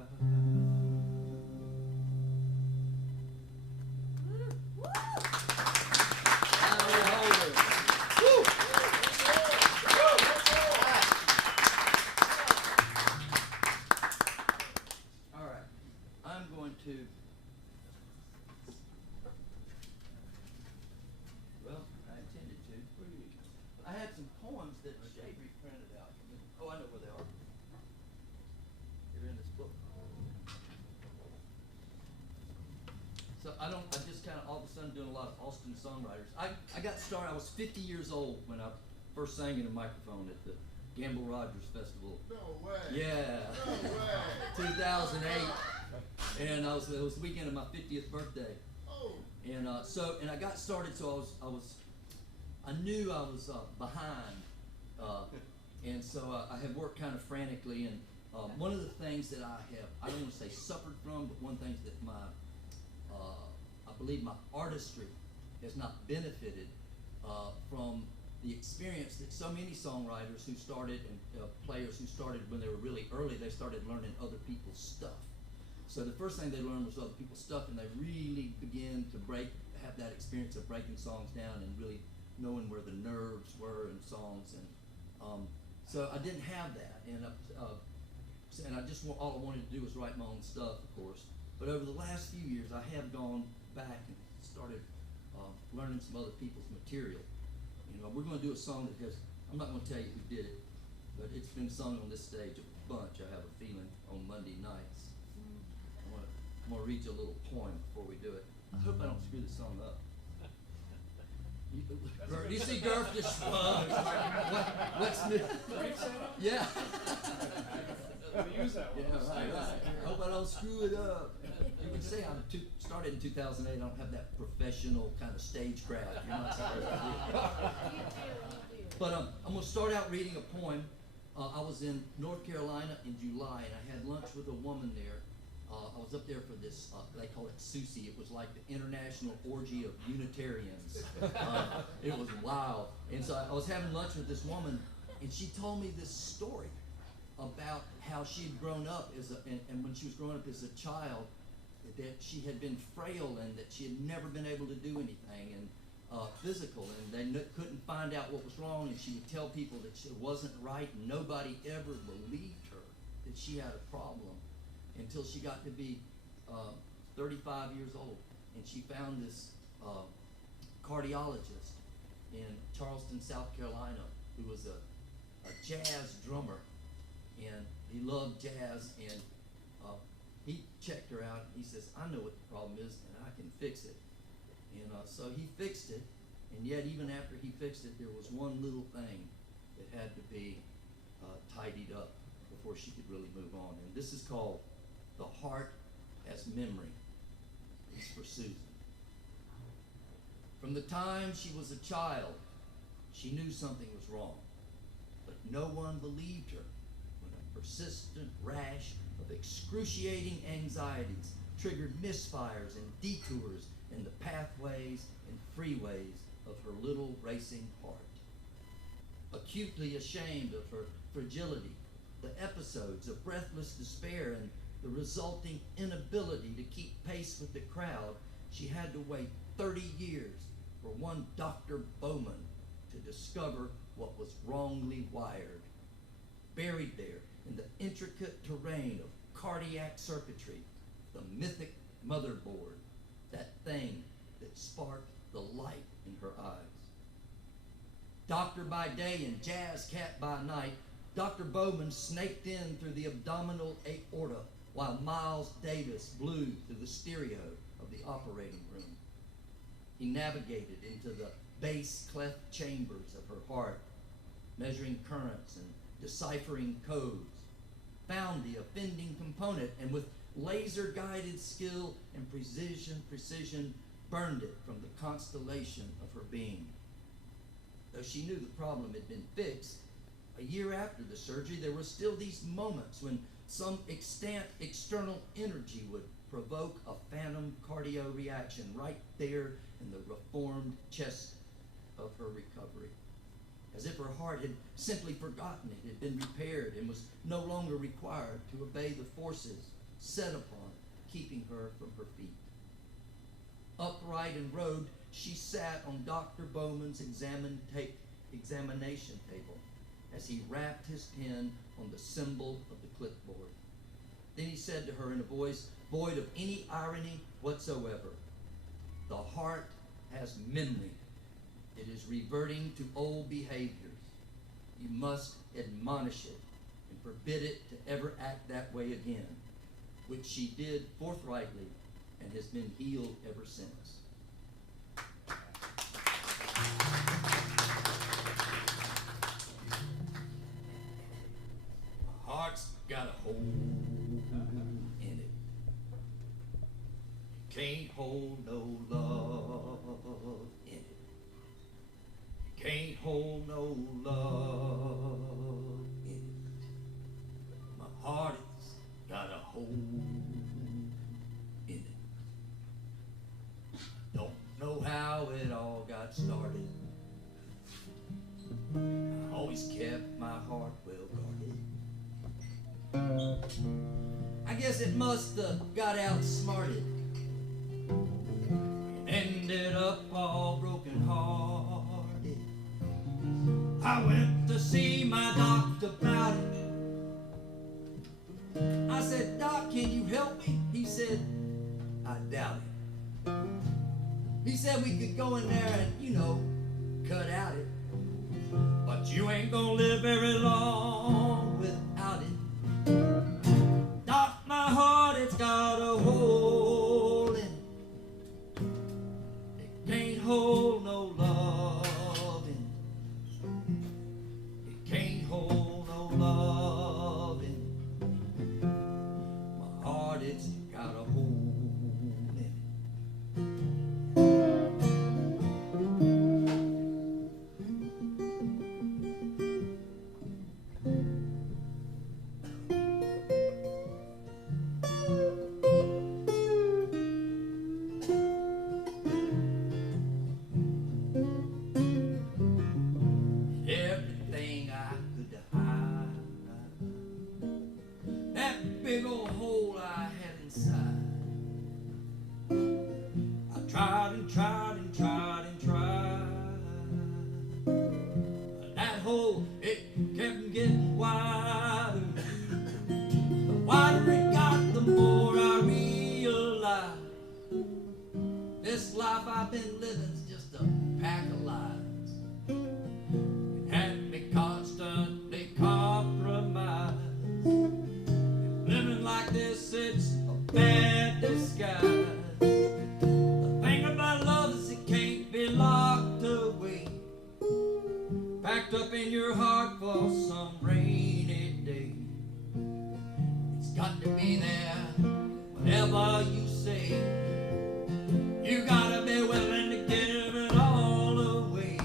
All right, I'm going to, well, I intended to. I had some poems that Shaidri printed out. Oh, I know where they are. They're in this book. So I just kind of all of a sudden doing a lot of Austin songwriters. I got started, I was 50 years old when I first sang in a microphone at the Gamble Rogers Festival. No way. Yeah. No way. 2008. And it was the weekend of my 50th birthday. Oh. And and I got started, so I knew I was behind, and so I had worked kind of frantically. And one of the things that I don't want to say suffered from, but one thing that I believe my artistry has not benefited from the experience that so many songwriters who started and players who started when they were really early, they started learning other people's stuff. So the first thing they learned was other people's stuff, and they really began to have that experience of breaking songs down and really knowing where the nerves were in songs. And so I didn't have that, and I just all I wanted to do was write my own stuff, of course. But over the last few years, I have gone back and started learning some other people's material. You know, we're going to do a song that has, I'm not going to tell you who did it, but it's been sung on this stage a bunch, I have a feeling, on Monday nights. I'm going to read you a little poem before we do it. I hope I don't screw this song up. You see Gurf just, what's new? Yeah. We use that one. Yeah, right. I hope I don't screw it up. You can say I started in 2008. I don't have that professional kind of stagecraft. You're not supposed to do. But I'm going to start out reading a poem. I was in North Carolina in July, and I had lunch with a woman there. I was up there for this, they call it SUSI. It was like the International Orgy of Unitarians. It was wild. And so I was having lunch with this woman, and she told me this story about how she had grown up and when she was growing up as a child, that she had been frail and that she had never been able to do anything and physical, and they couldn't find out what was wrong, and she would tell people that it wasn't right, and nobody ever believed her that she had a problem until she got to be 35 years old, and she found this cardiologist in Charleston, South Carolina, who was a jazz drummer, and he loved jazz, and he checked her out, and he says, I know what the problem is, and I can fix it. And so he fixed it, and yet even after he fixed it, there was one little thing that had to be tidied up before she could really move on. And this is called The Heart as Memory. It's for Susan. From the time she was a child, she knew something was wrong, but no one believed her when a persistent rash of excruciating anxieties triggered misfires and detours in the pathways and freeways of her little racing heart. Acutely ashamed of her fragility, the episodes of breathless despair and the resulting inability to keep pace with the crowd, she had to wait 30 years for one Dr. Bowman to discover what was wrongly wired. Buried there in the intricate terrain of cardiac circuitry, the mythic motherboard, that thing that sparked the light in her eyes. Doctor by day and jazz cat by night, Dr. Bowman snaked in through the abdominal aorta while Miles Davis blew through the stereo of the operating room. He navigated into the bass cleft chambers of her heart, measuring currents and deciphering codes, found the offending component, and with laser-guided skill and precision burned it from the constellation of her being. Though she knew the problem had been fixed, a year after the surgery, there were still these moments when some extant external energy would provoke a phantom cardio reaction right there in the reformed chest of her recovery, as if her heart had simply forgotten it had been repaired and was no longer required to obey the forces set upon keeping her from her feet. Upright and robed, she sat on Dr. Bowman's examination table as he rapped his pen on the symbol of the clipboard. Then he said to her in a voice void of any irony whatsoever, "The heart has memory. It is reverting to old behaviors. You must admonish it and forbid it to ever act that way again," which she did forthrightly and has been healed ever since. My heart's got a hole in it. Can't hold no love in it. Can't hold no love in it. My heart's got a hole in it. Don't know how it all got started. I always kept my heart well guarded. I guess it must have got outsmarted and ended up all broken hearted. I went to see my doctor about it. I said, "Doc, can you help me?" He said, "I doubt it." He said we could go in there and, cut out it, but you ain't gonna live very long without it. Doc, my heart, it's got a hole in it. It can't hold no love in it. It can't hold no love in it. My heart, it's got a hole in it. Everything I could hide, that big old hole I had inside. I tried and tried and tried and tried, but that hole, it kept getting wider. The wider it got, the more I realized this life I've been living's just a pack of lies. It had me constantly compromised. bad disguise. The thing about love is it can't be locked away, packed up in your heart for some rainy day. It's got to be there whatever you say. You gotta be willing to give it all away.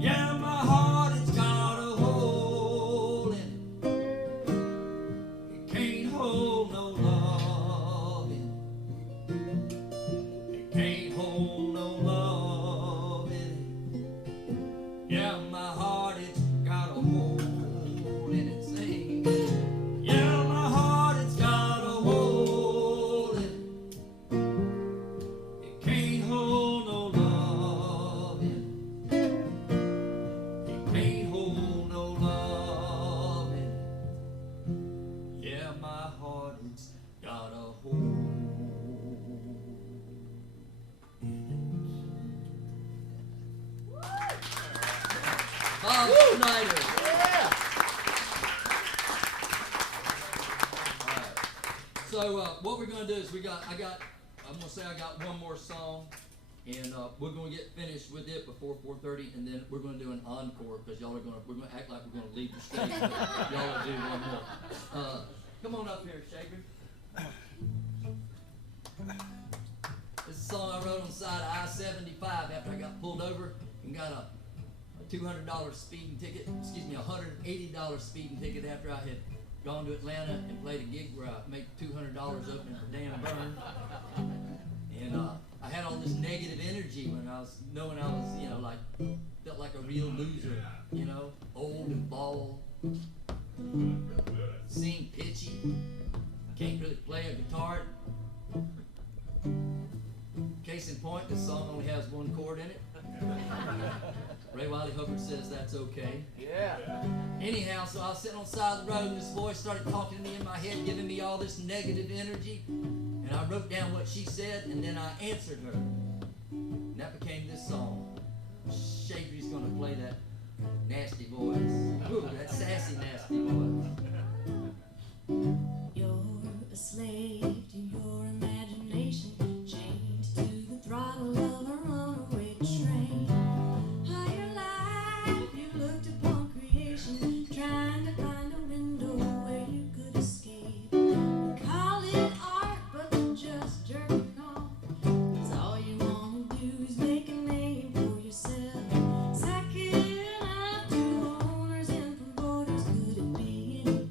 Yeah, my heart it's got a hole in it. It can't hold no love in it. It can't hold no love in it. Yeah, my heart it's got a hole in it. Sing. Yeah, my heart it's got a hole in it. It can't hold no love in it. It can't hold no love in it. Yeah, my heart it's got a hole in it. Bob Schneider. So what we're gonna do is I'm gonna say I got one more song, and we're gonna get finished with it before 4:30, and then we're gonna do an encore because we're gonna act like we're gonna leave the stage. But y'all will do one more. Come on up here, Shaidri. This is a song I wrote on the side of I-75 after I got pulled over and got a $200 speeding ticket. Excuse me, a $180 speeding ticket after I had gone to Atlanta and played a gig where I made $200 opening for Dan Byrne. And I had all this negative energy when I was knowing I was, you know, like, felt like a real loser, you know, old and bald, sing pitchy, can't really play a guitar. Case in point, this song only has one chord in it. Ray Wiley Hubbard says that's okay. Yeah. Anyhow, so I was sitting on the side of the road and this voice started talking to me in my head, giving me all this negative energy. And I wrote down what she said and then I answered her. And that became this song. Shaidri's gonna play that nasty voice. Ooh, that sassy, nasty voice. You're a slave to your imagination, chained to the throttle of a runaway train. Higher life, you looked upon creation, trying to find a window where you could escape. You call it art, but you're just jerking off, 'cause all you wanna do is make a name for yourself. Sacking up to owners and promoters, could it be any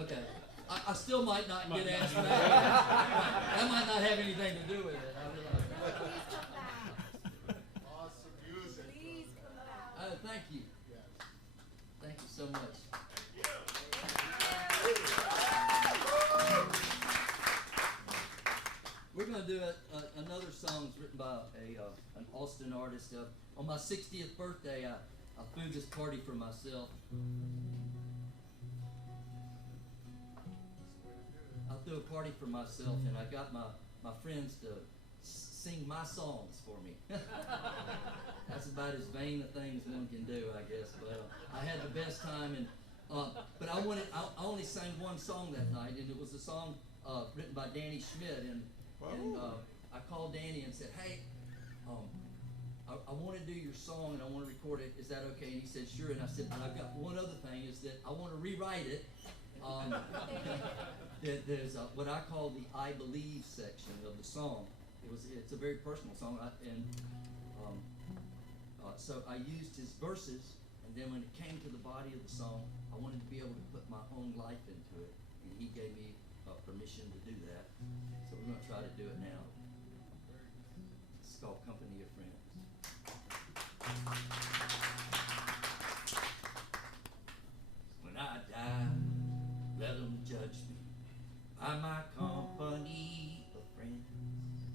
Okay. I still might not get asked that. That might not have anything to do with it. I realize that. Please come back. Awesome music. Please come back. Oh, thank you. Yes. Thank you so much. We're going to do another song written by an Austin artist. On my 60th birthday, I threw this party for myself. I threw a party for myself, and I got my friends to sing my songs for me. That's about as vain a thing as one can do, I guess. But I had the best time, and but I only sang one song that night, and it was a song written by Danny Schmidts, and I called Danny and said, "Hey, I want to do your song and I want to record it. Is that okay?" And he said, "Sure." And I said, "But I've got one other thing, is that I want to rewrite it." There's what I call the "I Believe" section of the song. It's a very personal song, so I used his verses, and then when it came to the body of the song, I wanted to be able to put my own life into it, and he gave me permission to do that. So we're going to try to do it now. It's called "Company of Friends." When I die, let them judge me by my company of friends.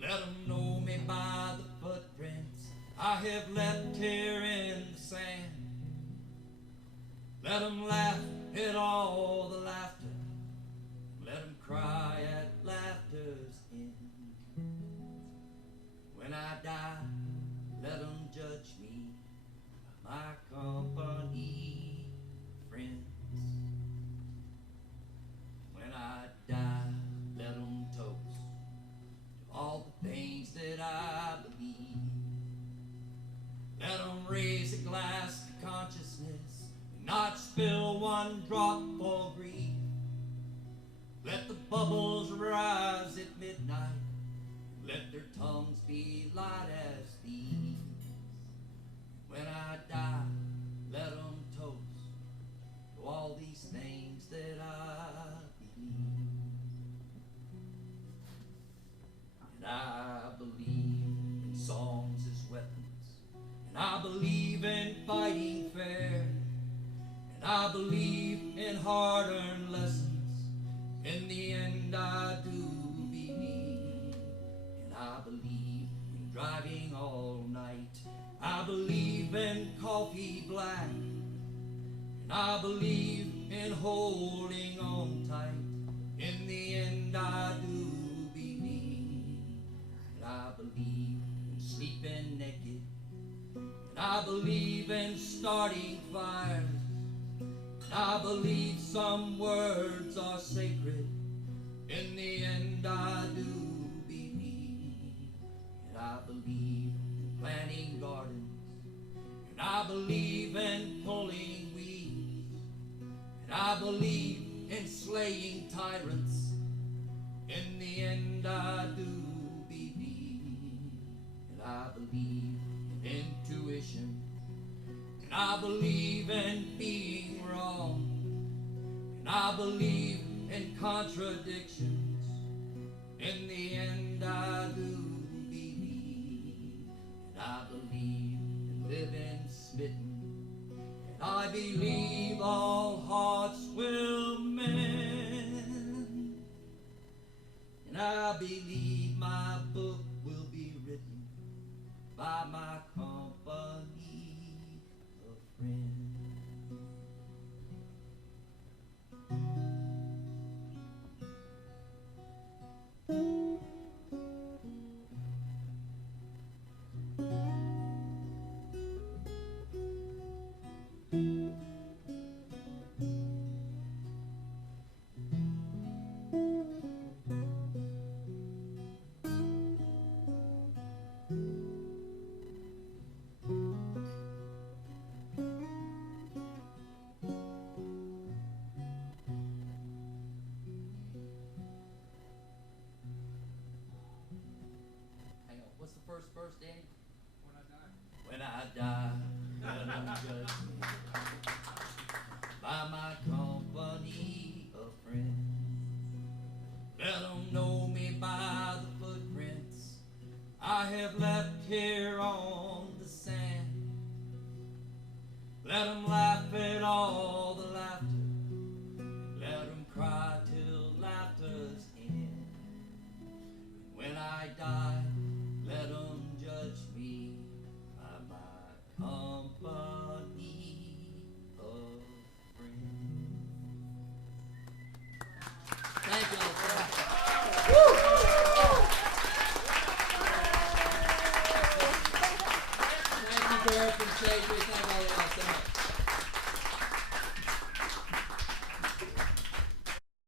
Let them know me by the footprints I have left here in the sand. Let them laugh at all the laughter. Let them cry at laughter's end. When I die, let them judge me by my company of friends. When I die, let them toast to all the things that I believe. Let them raise a glass to consciousness and not spill one drop for grief. Let the bubbles rise at midnight. Let their tongues be light as thieves. When I die, let them toast to all these things that I believe. And I believe in songs as weapons, and I believe in fighting fair, and I believe in hard-earned lessons. In the end, I do believe, and I believe in driving all night. I believe in coffee black, and I believe in holding on tight. In the end, I do believe, and I believe in sleeping naked, and I believe in starting fires. I believe some words are sacred. In the end, I do believe. And I believe in planting gardens. And I believe in pulling weeds. And I believe in slaying tyrants. In the end, I do believe. And I believe in intuition. And I believe in being wrong. And I believe in contradictions. In the end, I do believe. And I believe in living smitten. And I believe all hearts will mend. And I believe my book will be written by my company of friends. What's the first verse, Danny? When I die. When I die, let them judge me by my company die.